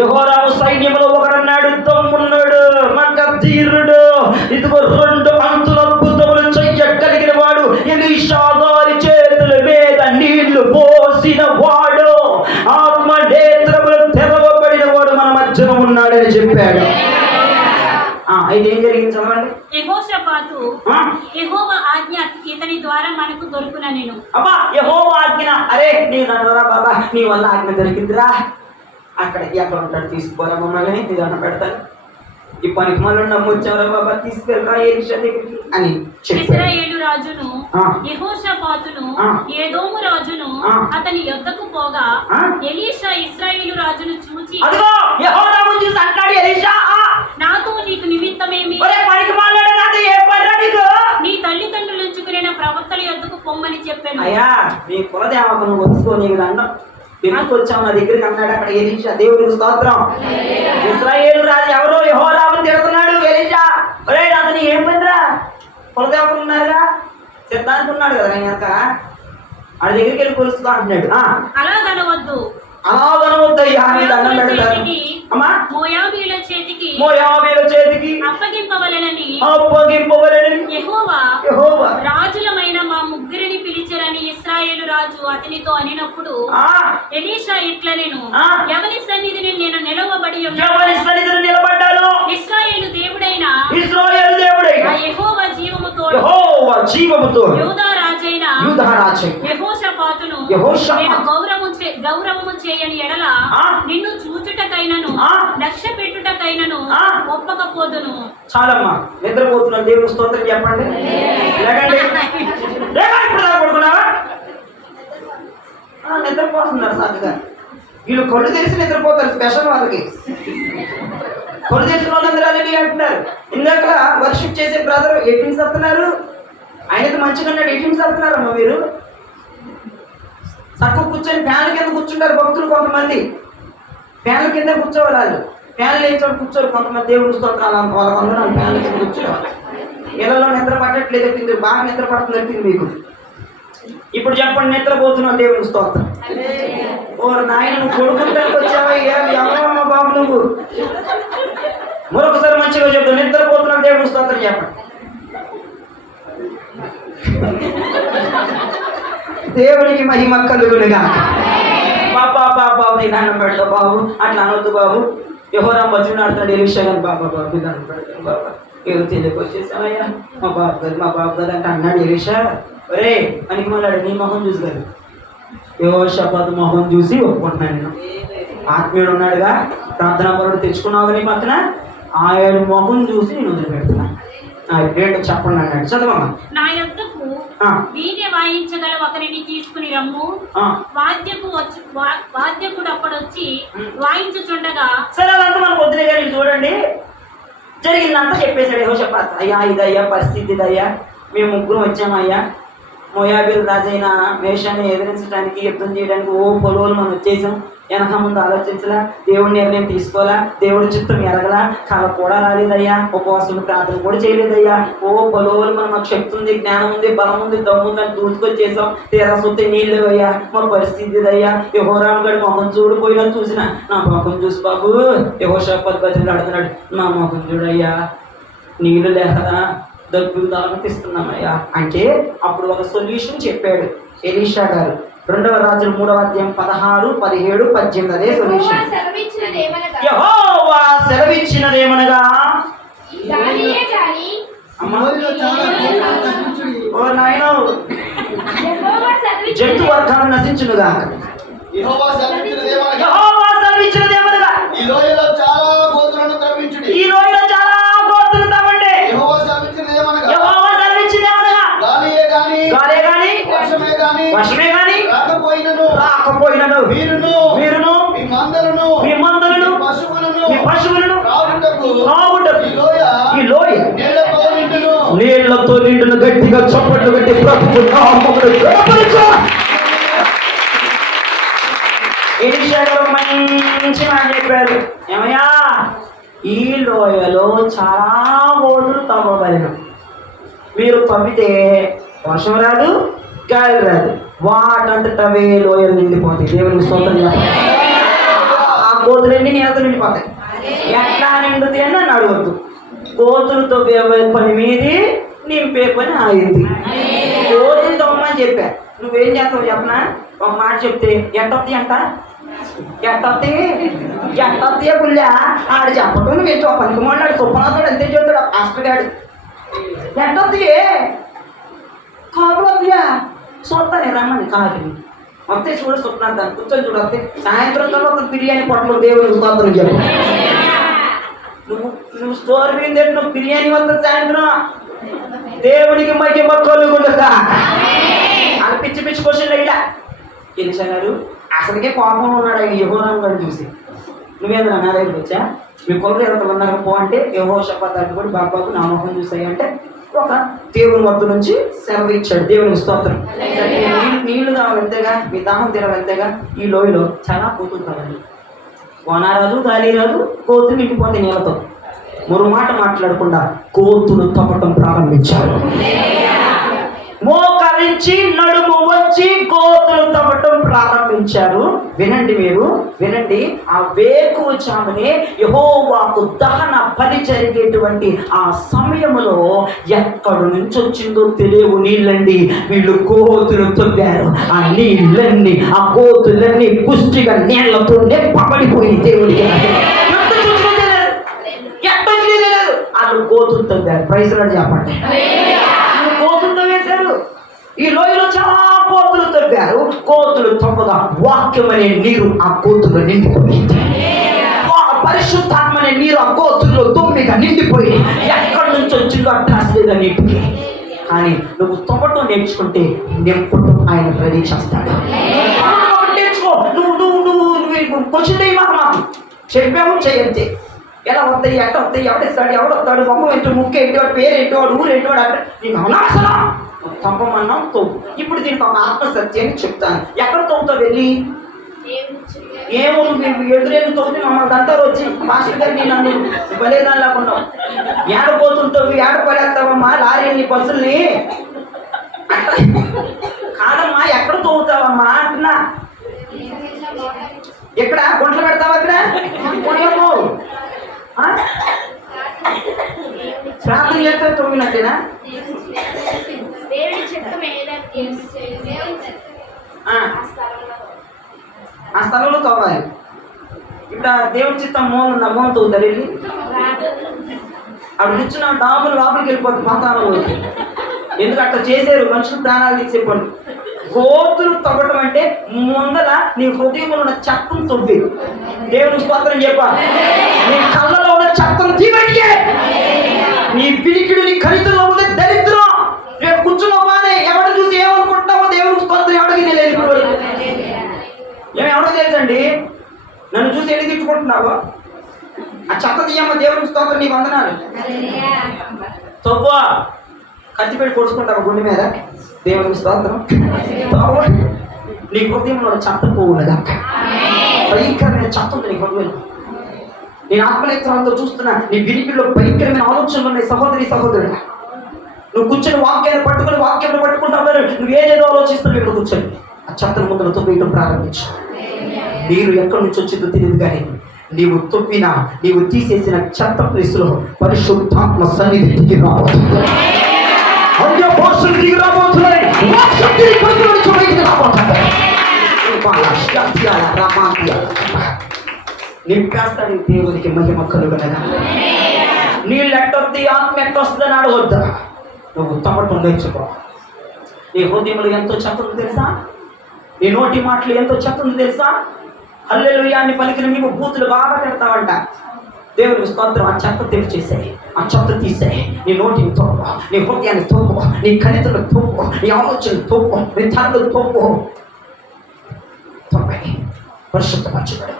యెహోరాము సైన్యంలో ఒకడన్నాడు, దమ్మున్నాడు, మగ ధీరుడు, ఇదిగో 2 అంతుల అద్భుతములు చెయ్యగలిగిన వాడు, ఎలీషా గారి చేతుల మీద నీళ్లు పోసిన వాడు, ఆత్మ నేత్రములు తెరవబడిన వాడు మన మధ్యన ఉన్నాడని చెప్పాడు. అయితే ఏం జరిగింది చదవండి. యెహోషాపాతు యెహోవా ఆజ్ఞ ఇతని ద్వారా మనకు దొరుకున నేను. అబ్బా యెహోవా ఆజ్ఞ, అరే నీ నన్నురా బాబా, నీ వల్ల ఆజ్ఞ దొరికిందిరా, అక్కడికి ఎక్కడ ఉంటాడు తీసుకుపోరా మమ్మల్ని, నీ దండ పెడతాను, ఈ పనికి మళ్ళీ నమ్మొచ్చారా బాబా, తీసుకెళ్ళరా ఎలీషా దగ్గరికి అని చెప్పాడు. ఇశ్రాయేలు రాజును యెహోషాపాతును ఏదోము రాజును అతని యొద్దకు పోగా ఎలీషా ఇశ్రాయేలు రాజును చూచి, అదిగో యెహోరామును చూసి అంటాడు ఎలీషా, నాతో నీకు నిమిత్తమేమి, ఒరే పనికి మాలాడే నాతో ఏ పనిరా నీకు, నీ తల్లిదండ్రులు ఉంచుకునే ప్రవక్తల యొద్దకు పొమ్మని చెప్పాను. అయ్యా నీ కులదేవకు నువ్వు వస్తుకో, నీకు దండం, ఎందుకు వచ్చావు నా దగ్గరికి అన్నాడు అక్కడ ఎలీషా. దేవుడికి స్తోత్రం. ఇశ్రాయేలు రాజు ఎవరో యెహోరామును తిడుతున్నాడు. ఎలీషా, ఒరే అతను ఏం పనిరా, కులదేవకులు ఉన్నారుగా, సిద్ధాంతం ఉన్నాడు కదా నేను కనుక, వాళ్ళ దగ్గరికి వెళ్ళి కొలుస్తా అంటున్నాడు. అలాగనవద్దు, అలాగనవద్దయ్యా, నీ దండం పెడతారు అమ్మా, మోయాబీయుల చేతికి అప్పగింపవలెనని యెహోవా రాజులమైన మా ముగ్గురిని పిలిచరని ఇశ్రాయేలు రాజు అతనితో అనినప్పుడు ఎలీషా ఇట్లా, నేను ఎవరి సన్నిధిని నేను నిలవబడి నిలబడ్డాను, ఇశ్రాయేలు దేవుడైన యెహోవా జీవముతో యూదా రాజైన యెహోషాపాతును నేను గౌరవము చేయని ఎడల నిన్ను చూచుటకైనను లక్ష్య పెట్టుటకైనను ఒప్పకపోదును. చాలమ్మా, నిద్రపోతున్నాను, దేవుడు స్తోత్రం చెప్పండి. పడుకున్నావా, నిద్రపోతున్నారు సాధ్యగా, వీళ్ళు కళ్ళు తెలిసి నిద్రపోతారు, స్పెషల్ వాళ్ళకి కళ్ళు తెలిసిన వాళ్ళందరూ అలని అంటున్నారు. ఇందాక వర్షిప్ చేసే బ్రదర్ ఎయిటీన్స్ వస్తున్నారు, ఆయనకి మంచిగా ఉన్నాడు, ఎయిటీన్స్ వస్తున్నారమ్మా. మీరు తక్కువ కూర్చొని ఫ్యాన్ కింద కూర్చుంటారు భక్తులు, కొంతమంది ఫ్యాన్ల కింద కూర్చోవాలి, వాళ్ళు ఫ్యాన్లు లేని చోట కూర్చోరు కొంతమంది. దేవుడు స్తోత్రాలు వాళ్ళందరూ ఫ్యాన్ల కింద కూర్చోవాలి. ఇళ్లలో నిద్ర పట్టట్లేదు చెప్పింది, బాగా నిద్ర పడుతుంది చెప్పింది మీకు. ఇప్పుడు చెప్పండి, నిద్రపోతున్నావు, దేవుడు స్తోత్రం. ఓ నాయన, నువ్వు కొడుకుంటానికి వచ్చావా, ఎవరమ్మా బాబు నువ్వు, మరొకసారి మంచిగా చెప్తావు, నిద్రపోతున్నావు, దేవుడు స్తోత్రం చెప్పండి. దేవునికి మహిమ కలుగునుగా. బాబు నీ దండం పెడతావు బాబు, అట్లా అనవద్దు బాబు, యెహోరాము బతుకుని ఆడుతున్నాడు ఎలీషా గారు, బాబా నీ దండం పెడతాను బాబా, ఏదో తెలియక వచ్చేసామయ్యా మా బాబు గారు అంటే అన్నాడు ఎలీషా. ఒరే పనికి మళ్ళాడు, నీ మొహం చూసి కాదు, యెహోషాపాతు మొహం చూసి ఒప్పుకుంటున్నాను నేను. ఆత్మీయుడు ఉన్నాడుగా, ప్రార్థనా పరుడు తెచ్చుకున్నావు నీ పక్కన, ఆయన మొహం చూసి నేను వదిలిపెడుతున్నా. ఏంటో చెప్పండి అన్నాడు. చదవమ్మా. నా యొద్దకు వీణ్య వాయించగల ఒకరిని తీసుకుని రమ్ము, వాద్యకుడు అప్పుడొచ్చి వాయించుచుండగా. సరే అదంతా మనకు వద్దులే గారు, చూడండి జరిగిందంతా చెప్పేశాడు యెహోషాపాతు. అయ్యా ఇదయ్యా పరిస్థితి, ఇదయ్యా మేము ముగ్గురు వచ్చామయ్యా, మోయాబీల రాజైన మేషాన్ని ఎదిరించడానికి యుద్ధం చేయడానికి పొలువులు మనం వచ్చేసాం. వెనక ముందు ఆలోచించలా, దేవుడి నిర్ణయం తీసుకోవాలా, దేవుడి చిత్తం ఎరగలా, కళ కూడా రాలేదయ్యా, ఉపవాసం ప్రార్థన కూడా చేయలేదయ్యా. పొలువులు మాకు శక్తి ఉంది, జ్ఞానం ఉంది, బలం ఉంది, దమ్ము ఉంది అని దూసుకొచ్చేసాం. తీరా సొత్తే నీళ్ళు అయ్యా, మా పరిస్థితి ఇదయ్యా. యెహోరాము గడి మొహం చూడిపోయినా చూసిన నా మొహం చూసి బాబు యెహోషాపాతు బతులు ఆడుతున్నాడు, నా మొహం చూడయ్యా, నీళ్ళు లేకదా దొరుకులు దానిపిస్తున్నామయ్యా అంటే అప్పుడు ఒక సొల్యూషన్ చెప్పాడు ఎలీషా గారు. 2వ రాజులు 3వ అధ్యాయం 16, 17, 18 అదే సొల్యూషన్. యెహోవా సెలవిచ్చినదేమనగా ఓ నాయనో జంతు వర్గాలను నశించునుగా. యెహోవా సెలవిచ్చినదేమనగా యెహోవా సెలవిచ్చినదేమనగా ఈ లోయలో చాలా గోత్రులను త్రవ్వించుడి. ఈ లోయలో చాలా గోత్రులు తవ్వండి. యెహోవా సెలవిచ్చినదేమనగా యెహోవా సెలవిచ్చినదేమనగా గాలియే గాని గాలే గాని వర్షమే గాని రాకపోయినను మీరును మీ మందలను మీ పశువులను త్రాగుటకు ఈ లోయ నీళ్లతో నిండును. నీళ్లతో నిండున గట్టిగా చప్పట్లు పెట్టి ప్రభువు నామమును ఘనపరచు. ఎలీషా గారు మంచి మాట చెప్పారు. ఏమయ్యా, ఈ లోయలో చాలా ఓడులు తవ్వబడిన, మీరు తవ్వితే వర్షం రాదు, గాలి రాదు, వాటంతటవే లోయలు నిండిపోతాయి. దేవునికి స్తోత్రం చెప్పండి. ఆ కోతులన్నీ నీళ్ళతో నిండిపోతాయి. ఎట్లా నిండుతాయి అని నన్ను అడగద్దు. కోతులతో పని మీది నింపే పని ఆగింది. కోతులు తవ్వమని చెప్పా, నువ్వేం చేస్తావు చెప్పనా? ఒక మాట చెప్తే ఎంతొత్తాయి అంట, ఎంతొత్తాయే పుల్లా ఆడు చెప్పటం నువ్వు ఏంటో పనికి మాట్లాడు సుప్పనాథుడు అంతే చెప్తాడు అష్టగాడు. ఎంతొత్తాయే కాపులు వద్దుయా చూస్తానే రమ్మని కాకి వస్తే చూడు సుప్పనాథ్ దాన్ని కూర్చొని చూడొస్తే సాయంత్రం కల్లా ఒక బిర్యానీ పొట్టలు దేవుడికి స్తోత్రం చెప్పు. నువ్వు స్టోర్ మీద నువ్వు బిర్యానీ వస్తుంది సాయంత్రం దేవుడికి మధ్య కలుగుండగా అని పిచ్చి పిచ్చి క్వశ్చన్ ఇలా. ఎలిషా గారు అసలుకే కోపం ఉన్నాడు ఆయన యెహోరాము గారిని చూసి. నువ్వేంద్ర నా దగ్గరికి వచ్చా, మీ కొరకు ఎంతమంది పో అంటే యెహోషాపాతు కూడా బాబాకు నా మొహం చూసాయి అంటే ఒక దేవుని వద్ద నుంచి సెలవు ఇచ్చాడు. దేవునికి స్తోత్రం. నీళ్లు కావాలి అంతేగా, మీ దాహం తీరాలి అంతేగా. ఈ లోయలో చాలా కోతులు కావాలి, వనారాదు గాలి రాదు, కోతులు ఇంటిపోతే నీళ్ళతో. మరో మాట మాట్లాడకుండా కోతులు తవ్వటం ప్రారంభించారు. మోకరించి నడుము వచ్చి కోతులు తవ్వటం ప్రారంభించారు. వినండి, మీరు వినండి. ఆ వేకువజామునే యెహోవాకు దహన బలి జరిగేటువంటి ఆ సమయంలో ఎక్కడి నుంచి వచ్చిందో తెలియవు నీళ్ళండి. వీళ్ళు కోతులు తవ్వారు. ఆ నీళ్ళన్నీ, ఆ కోతులన్నీ పుష్టిగా నీళ్లతో నింపబడిపోయి దేవుడికి వాళ్ళు కోతులు తవ్వారు. ప్రైజ్లార్డ్ చెప్పండి. కోతులు తవ్వేశారు. ఈ లోయలో చాలా కోతులు తవ్వారు. కోతులు తవ్వగా వాక్యం అనే నీరు ఆ కోతులు నిండిపోయింది. పరిశుద్ధాత్మ అనే నీరు ఆ కోతుల్లో తొమ్మిగా నిండిపోయింది. ఎక్కడి నుంచి వచ్చిందో అట్రాస్గా నింపి. కానీ నువ్వు తవ్వటం నేర్చుకుంటే నింపటం ఆయన రెడీ చేస్తాడు. నేర్చుకో. నువ్వు క్వశ్చన్ మాకు చెప్పాము చేయంతే. ఎలా వస్తాయి, ఎట్ట వస్తాయి, ఎవడిస్తాడు, ఎవడొస్తాడు, మొహం ఏంటో, ముక్కు ఏంటో, పేరు ఏంటో, ఊరు ఏంటో అంటే నీకు అనవసరం. తప్పమన్నాం తవ్వు. ఇప్పుడు దీనికి ఒక ఆత్మసత్యాన్ని చెప్తాను. ఎక్కడ తవ్వుతావు వెళ్ళి? ఏమో ఎదురేమి తవ్వుతుంది మమ్మల్ని అంటారు వచ్చి మాస్టర్ గారు నేను నన్ను బలేదాన్ని లేకుండా ఏడపోతుంటావు, ఏడ పడేస్తావమ్మా లారీని బస్సుల్ని కాదమ్మా, ఎక్కడ తవ్వుతావమ్మా అంటున్నా. ఎక్కడ గుంటలు పెడతావా? అక్కడ కొనియమ్మో ప్రార్థన చేస్తే తొమ్మినట్టేనా? ఆ స్థలంలో తవ్వాలి. ఇప్పుడు ఆ దేవుడి చిత్తం మూల మూల తవ్వుతారు వెళ్ళి. అప్పుడు కూర్చున్న డాబులు లోపలికి వెళ్ళిపోతుంది పాతాళంలో. ఎందుకు అట్లా చేశారు? మనుషులు ప్రాణాలు తీసేపండి. కోతులు తవ్వటం అంటే ముందల నీ హృదయంలో ఉన్న చెత్తను తవ్వి దేవునికి స్తోత్రం చెప్పాలి. నీ కళ్ళలో ఉన్న చెత్తను తీవడికే. నీ పిడికిడు నీ ఖరీదులో ఉన్న దరిద్రం రేపు కూర్చున్నవానే ఎవరు చూసి ఏమనుకుంటున్నావో దేవునికి స్తోత్రం ఎవరికి తెలియదు. ఇప్పుడు ఎవరో తెలుసండి, నన్ను చూసి ఎన్ని తిట్టుకుంటున్నావో ఆ చెత్త తీయమ్మ దేవునికి స్తోత్రం, నీకు వందనాలు. తవ్వా కత్తిపెట్టి పొడుచుకుంటావు గుండె మీద. దేవునికి స్తోత్రం. నీ హృదయంలో చెత్త పోవులగా, భయంకరమైన చెత్త ఉంది నీ హృదయంలో. నేను ఆత్మనేత్రాలతో చూస్తున్నా, నీ వినికిడిలో భయంకరమైన ఆలోచనలు ఉన్నాయి సహోదరుడు. నువ్వు కూర్చొని వాక్యాన్ని పట్టుకుంటావు, నువ్వు ఏదేదో ఆలోచిస్తున్నావు. ఇక్కడ కూర్చొని ఆ చెత్తను ముందు తొప్పేయటం ప్రారంభించు. నీరు ఎక్కడి నుంచి వచ్చిందో తెలియదు, కానీ నీవు తొప్పినా, నీవు తీసేసిన చెత్త ప్లేసులో పరిశుద్ధాత్మ సన్నిధి దిగి రాబోతుంది. అన్య భాషలు దిగి రాబోతున్నాయి. నింపేస్తాడు దేవునికి మహిమ కలుగునగా. నీళ్ళు ఎట్టొద్ది, ఆత్మ ఎట్టొస్తుందని అడగొద్దా. నువ్వు తప్పటం నేర్చుకో. నీ హృదయంలో ఎంతో చెత్త ఉంది తెలుసా? నీ నోటి మాటలు ఎంతో చెత్త ఉంది తెలుసా? హల్లెలూయా అని పలికిన నీవు బూతులు బాగా పెడతావంట. దేవునికి స్తోత్రం. ఆ చెత్త తెరిచేసాయి, ఆ చెత్త తీసాయి. నీ నోటిని తోపు, నీ హృదయాన్ని తోపు, నీ కణితులు తోపు, నీ ఆలోచనలు తోపు, నీ తలలు తోపు. తొంభై పరిశుద్ధపరచబడు.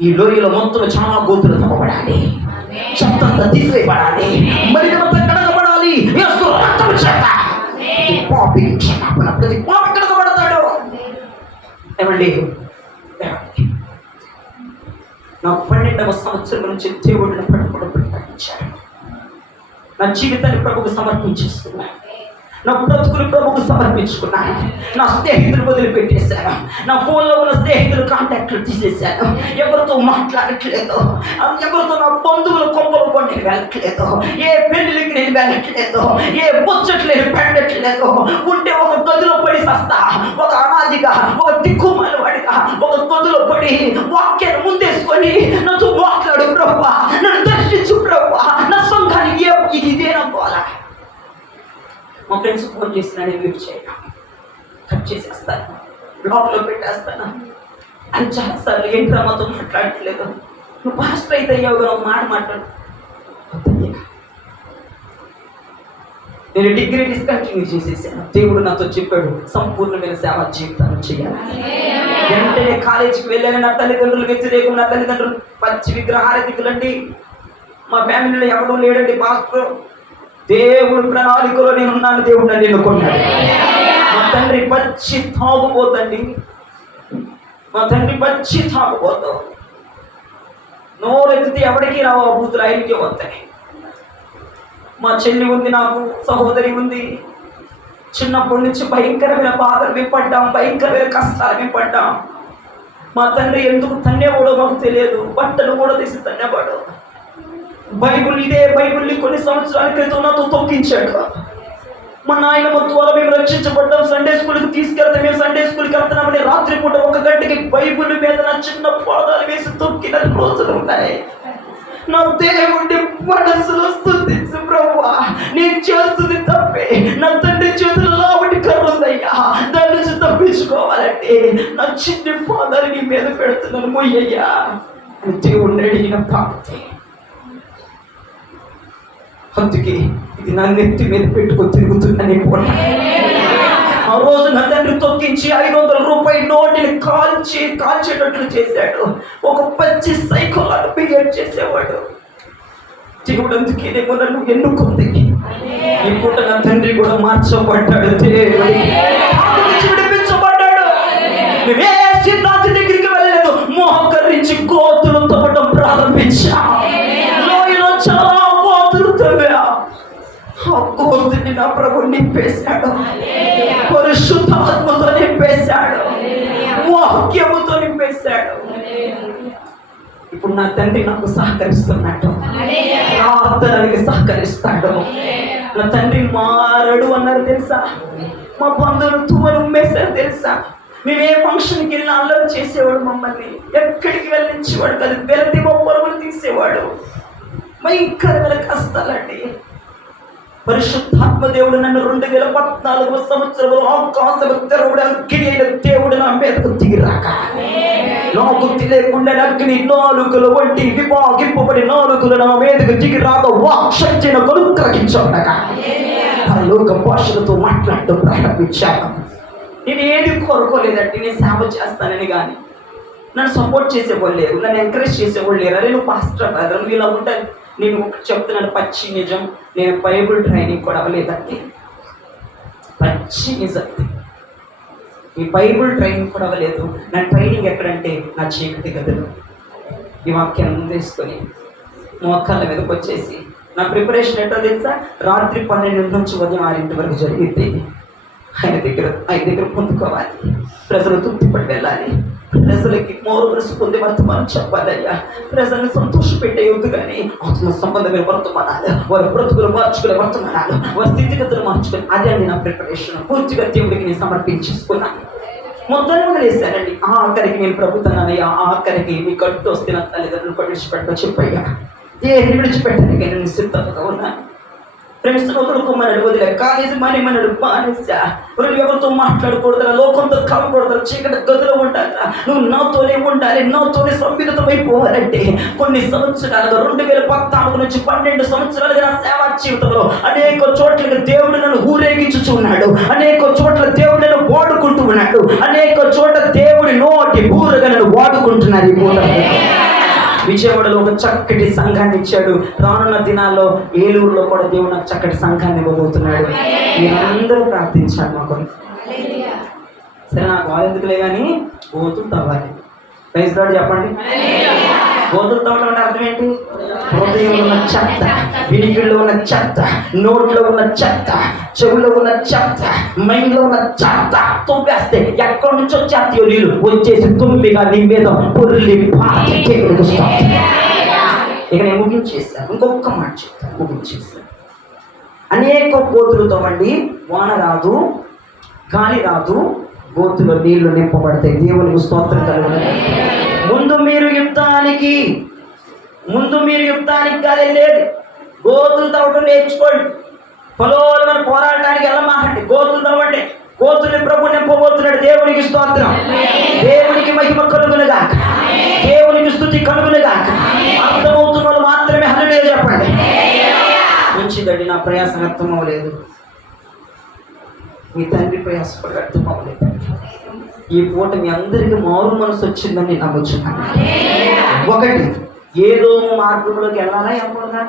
ఈ లోయలో మొత్తం చాలా గోతులు తప్పబడాలి, చెత్తంతా తీసివేయబడాలి, మరిదంతా కడగబడాలి. యేసు రక్తము చేత పాపి క్షమాపణ, ప్రతి పాపి కడగబడతాడు. ఏమండి, నా 12వ సంవత్సరం నుంచి దేవుడిని పట్టుకోవడం ప్రకటించాడు. నా జీవితాన్ని ప్రభుకు సమర్పించేస్తున్నాను. నా బ్రతుకులు ప్రభుకు సమర్పించుకున్నాను. నా స్నేహితులు వదిలిపెట్టేశాను. నా ఫోన్లో ఉన్న స్నేహితులు కాంటాక్ట్లు తీసేశాను. ఎవరితో మాట్లాడట్లేదు, ఎవరితో నా బంధువుల కొంపలు కూడా నేను వెళ్ళట్లేదు. ఏ పెళ్లికి నేను వెళ్ళట్లేదు, ఏ ముచ్చట్లు నేను పెట్టట్లేదు. ఉంటే ఒక గదిలో పడి సస్తా, ఒక అనాదిగా, ఒక దిక్కుమాల వాడిగా ఒక గదిలో పడి వాక్యాన్ని ముందేసుకొని నాతో మాట్లాడు ప్రభువా, నన్ను దర్శించు ప్రభువా, నా సంఘానికి ఇదేనా పోలా. మా ఫ్రెండ్స్ ఫోన్ చేసినా నేను లిఫ్ట్ చేయను, కట్ చేసేస్తాను, బ్లాక్లో పెట్టేస్తాను. అని చాలాసార్లు ఏంట్రా మాతో మాట్లాడట్లేదు, నువ్వు పాస్టర్ అయితే అయ్యావు ఒక మాట మాట్లాడు. నేను డిగ్రీ డిస్కంటిన్యూ చేసేసాను. దేవుడు నాతో చెప్పాడు సంపూర్ణమైన సేవా జీవితాన్ని చేయాలి. వెంటనే కాలేజీకి వెళ్ళాను. నా తల్లిదండ్రులు వ్యతిరేకం, నా తల్లిదండ్రులు పచ్చి విగ్రహారతికులండి. మా ఫ్యామిలీలో ఎవడూ లేడండి పాస్టర్. దేవుడు ప్రణాళికలో నేనున్నాను, దేవుడు నన్ను ఎన్నుకున్నాడు. మా తండ్రి పచ్చి తాగుబోతండి, మా తండ్రి పచ్చి తాగుబోతాం. నోరెత్తితే ఎవరికి రావు, బూతులు ఆయనకే వస్తాయి. మా చెల్లి ఉంది, నాకు సహోదరి ఉంది. చిన్నప్పటి నుంచి భయంకరమైన బాధలు మేము పడ్డాం, భయంకరమైన కష్టాలు మేము పడ్డాం. మా తండ్రి ఎందుకు తన్నేవాడో మాకు తెలియదు, బట్టలు కూడా తీసి తన్నేవాడు. ఇదే బైబిల్ని కొన్ని సంవత్సరాల క్రితం నాతో తొక్కించాడు. మా నాయనమ్మ ద్వారా మేము రక్షించబడ్డాం. సండే స్కూల్కి తీసుకెళ్తాం, మేము సండే స్కూల్కి వెళ్తున్నామని రాత్రిపూట 1 గంటకి బైబిల్ మీద నా చిన్న పాదాలు వేసి తొక్కిన రోజులు ఉన్నాయి. నా దేవుడి మనసులో స్తుతించు ప్రభువా, నేను చేస్తుంది తప్పే. నా తండ్రి చేతులు లావటి కర్ర ఉందయ్యా, దాని నుంచి తప్పించుకోవాలంటే నా చిన్న పాదాలు నీ మీద పెడుతున్నాను మొయ్యయ్యా అని దేవుడిని అడిగిన ప్రాప్తి. అందుకే ఇది నా నెత్తి మీద పెట్టుకొని తిరుగుతుందని ఆ రోజు నా తండ్రి తొక్కించి 500 రూపాయల నోటిని కాల్చేటట్లు చేశాడు. ఒక పచ్చి సైకోలాగా బిహేవ్ చేసేవాడు. దేవుడు అందుకేనేమో నన్ను ఎన్నుకుంది. ఈ పూట నా తండ్రి కూడా మార్చబడ్డాడు, విడిపించబడ్డాడు. ఏ సిద్ధాంత దగ్గరికి వెళ్ళలేదు, మోహకరించి కోతులు తవ్వడం ప్రారంభించా. లోయలో చాలా కోతిని నా ప్రభు నింపేశాడు, పరిశుద్ధాత్మతో నింపేశాడు, వాక్యముతో నింపేశాడు. ఇప్పుడు నా తండ్రి నాకు సహకరిస్తున్నాడు, ప్రార్థనకి సహకరిస్తాడు. నా తండ్రి మారడు అన్నారు తెలుసా. మా బంధువులు తువ్వలు ఉమ్మేశారు తెలుసా. మేము ఏ ఫంక్షన్కి వెళ్ళినా అల్లరి చేసేవాడు, మమ్మల్ని ఎక్కడికి వెళ్ళించేవాడు కాదు. వెళ్తే మా పరుగులు తీసేవాడు. భయంకరమైన కష్టాలండి. పరిశుద్ధాత్మ దేవుడు నన్ను 2014వ సంవత్సరంలో ఆకాశము తెరవడు అగ్ని అయిన దేవుడు నా మీదకు దిగిరాక, నాకు తెలియకుండా అగ్ని నాలుకలు వంటి విభాగింపబడి నాలుకలు నా మీదకు దిగిరాక వాక్శక్తిని కొనుక్రగించబడగా పరలోక భాషలతో మాట్లాడటం ప్రారంభించాను. నేను ఏది కోరుకోలేదంటే నేను సేవ చేస్తానని, కానీ నన్ను సపోర్ట్ చేసేవాళ్ళు లేరు, నన్ను ఎంకరేజ్ చేసేవాళ్ళు లేరు. అరే నువ్వు పాస్టర్ బ్రదర్, నువ్వు ఇలా ఉంటాను, నేను ఒకటి చెప్తున్నాను, పచ్చి నిజం. నేను బైబుల్ ట్రైనింగ్ కూడా అవ్వలేదండి, పచ్చి నిజం. ఈ బైబుల్ ట్రైనింగ్ కూడా అవ్వలేదు. నా ట్రైనింగ్ ఎక్కడంటే నా చీకటి గదులు ఈ వాక్యాన్ని ముందేసుకొని మోకాళ్ళ మీదకి వచ్చేసి నా ప్రిపరేషన్ ఏంటో తెలుసా? రాత్రి 12 నుంచి ఉదయం 6 వరకు జరిగింది. ఆయన దగ్గర పొందుకోవాలి, ప్రజలు తృప్తిపడి వెళ్ళాలి, ప్రజలకి మోరు మనసు పొంది వర్తమానం చెప్పాలయ్యా. ప్రజల్ని సంతోషపెట్టే యుద్ధ కానీ ఆత్మ సంబంధమైన వర్తమానాలు, వారి బ్రతుకులు మార్చుకునే వర్తమానాలు, వారి స్థితిగతులు మార్చుకుని, అదే అండి నా ప్రిపరేషన్. పూర్తిగా దేవుడికి నేను సమర్పించేసుకున్నాను. మొత్తాన్ని వదిలేశానండి. ఆఖరికి నేను ప్రభుత్వానయ్యా, ఆఖరికి నీ కట్టు వస్తే నా తల్లిదండ్రులు విడిచిపెట్టో చెప్పయ్యా, దేన్ని విడిచిపెట్టడానికి నేను సిద్ధంగా ఉన్నాను. ఫ్రెండ్స్ వదులుకోమన్నాడు, వదిలే. కాలేజీ మానేమన్నాడు, మానేసా. ఎవరితో మాట్లాడకూడదు, లోకంతో కలవకూడదు, చీకటి గదిలో ఉండాలి, నువ్వు నాతోనే ఉండాలి, నాతోనే సభ్యులతో అయిపోవాలంటే కొన్ని సంవత్సరాలుగా 2014 నుంచి 12 సంవత్సరాలుగా నా సేవా జీవితంలో అనేక చోట్లకి దేవుడు నన్ను ఊరేగించుచున్నాడు, అనేక చోట్ల దేవుడు నన్ను వాడుకుంటూ ఉన్నాడు, అనేక చోట్ల దేవుడి నోటి ఊరుగా నన్ను వాడుకుంటున్నాడు. ఈ పూట విజయవాడలో ఒక చక్కటి సంఘాన్ని ఇచ్చాడు. రానున్న దినాల్లో ఏలూరులో కూడా దేవుడు నాకు చక్కటి సంఘాన్ని ఇవ్వబోతున్నాడు. మీరందరూ ప్రార్థించాలి మాకు. సరే, నాకు వాళ్ళు ఎందుకులే కానీ గోతులు తవ్వాలి. ప్రైజ్ లార్డ్ చెప్పండి. గోతులు తవ్వడం అంటే అర్థం ఏంటి? హృదయంలో ఉన్న చెత్త, వినికిడిలో ఉన్న చెత్త, నోట్లో ఉన్న చెత్త, చెవులో ఉన్న చెత్త, మైండ్లో ఉన్న చెత్త తొవ్వేస్తే ఎక్కడి నుంచి వచ్చేస్తాయో నీళ్ళు వచ్చేసి తుమ్మిగా నీ మీద పొర్లి పాటి. ఇక నేను ముగించేస్తాను, ఇంకొక మాట చెప్తాను, ముగించేస్తాను. అనేక గోతులు తవ్వండి, వాన రాదు, గాలి రాదు, గోతులో నీళ్లు నింపబడతాయి. దేవునికి స్తోత్రం కలుగుతుంది. ముందు మీరు యుద్ధానికి గాలి లేదు, గోతులు తవ్వడం నేర్చుకోండి. పొలంలో మనం పోరాడటానికి వెళ్ళమాకండి, గోతులు తవ్వండి. గోతుల్ని ప్రభు నింపబోతున్నాడు. దేవునికి స్తోత్రం, దేవునికి మహిమ కలుగునుగా, దేవునికి స్తుతి కలుగునుగా. అర్థమవుతున్న వాళ్ళు మాత్రమే హల్లెలూయా చెప్పండి. మంచిదండి, నా ప్రయాసం వ్యర్థం అవ్వలేదు, మీ తండ్రి ప్రయాసపడి వ్యర్థం అవ్వలేదు. ఈ పూట మీ అందరికీ మారు మనసు వచ్చిందని నేను నమ్ముచున్నాను. ఒకటి, ఏదో మార్గంలోకి వెళ్ళాలా వెళ్ళకూడదా?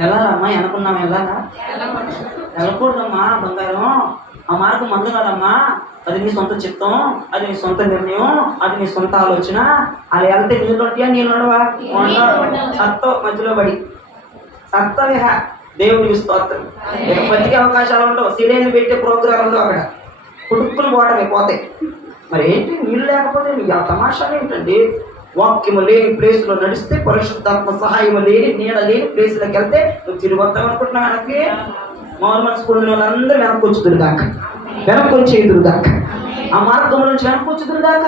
వెళ్ళాలమ్మా, అనుకున్నాం వెళ్ళకూడదమ్మా బంగారం. ఆ మార్గం మందు కాదమ్మా, అది నీ సొంత చిత్తం, అది నీ సొంత నిర్ణయం, అది నీ సొంత ఆలోచన. అలా వెళ్తే నీళ్ళు ఉంటాయా? నీళ్ళు నడవా? సత్తం మధ్యలో పడి సత్తవిహ. దేవునికి స్తోత్రం. ఇక బతికే అవకాశాలు ఉండవు, సిలేని పెట్టే ప్రోగ్రాం ఉండవు, అక్కడ కుడుక్కులు పోవటమే పోతాయి. మరి ఏంటి నీళ్ళు లేకపోతే ఆ తమాషాలు ఏంటండి? వాక్యము లేని ప్లేస్లో నడిస్తే, పరిశుద్ధాత్మ సహాయం లేని నీడ లేని ప్లేస్లోకి వెళ్తే నువ్వు తిరిగి వద్దాం అనుకుంటున్నావు. వెనక్కి మామూలు మనసు కొన్ని వాళ్ళందరూ వెనక్కి వచ్చుదురు దాక, వెనక్కి వచ్చేదురు దాక, ఆ మార్గం నుంచి వెనక్కి వచ్చుదురు దాక.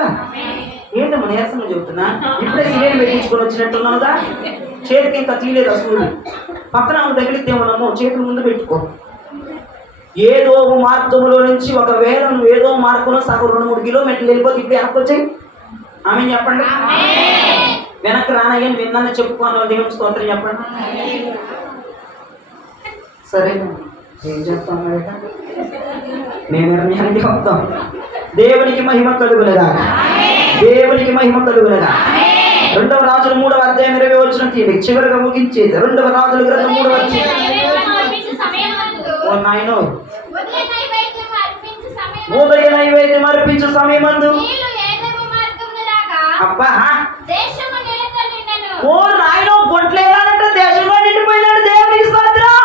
ఏంటమ్మా నీరసంగా చెబుతున్నా? ఇప్పుడే సిలేని పెట్టించుకొని వచ్చినట్టున్నావుగా, చేతికి ఇంకా తీయలేదు అసలు. పక్కన తగిలితే మనము చేతుల ముందు పెట్టుకో. ఏదో మార్గంలో నుంచి ఒకవేళ నువ్వు ఏదో మార్గంలో సగం 2-3 కిలోమీటర్లు వెళ్ళిపోతే ఇప్పుడు వెనక్కి వచ్చాయి. ఆమె చెప్పండి. వెనక్కి రానయ్యని విన్నాను చెప్పుకోవాలి. దేవుని స్తోత్రం చెప్పండి. సరేనా, ఏం చేస్తాం? నేను నిర్ణయానికి వద్దాం. దేవునికి మహిమ కలుగునగా, దేవునికి మహిమ కలుగునగా. 2వ రాజులు 3వ అధ్యాయం 20 వచనం తీయండి. చివరిగా ముగించేది 2వ రాజుల గ్రంథం 3వ అధ్యాయం. ఓ నాయనో, ఉదయ నైవేద్యం అర్పించు సమయమందు అబ్బా, ఓ నాయనో, గొంట్లేదంట దేశంలో నిండిపోయినాడు. దేవునికి స్తోత్రం.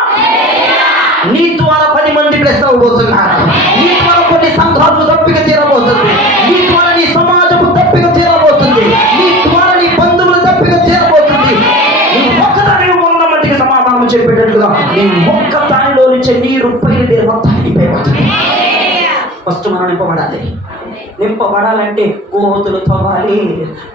నీ ద్వారా 10 మంది బ్లెస్ అవ్వబోతున్నారు. నీ ద్వారా కొన్ని సంఘాలు తప్పిక తీరబోతుంది. నీ ద్వారా నీ సమాజము తప్పిక తీరబోతుంది. నీ ద్వారా నీ బంధువులు తప్పిక తీరబోతుంది. నీ ఒక్కదాని 100 మందికి సమాధానం చెప్పేటట్లుగా నీ ఒక్క దానిలో నుంచి నీరు పైన మొత్తం నింపేయబోతుంది. ఫస్ట్ మనం నింపబడాలంటే గోతులు తవ్వాలి.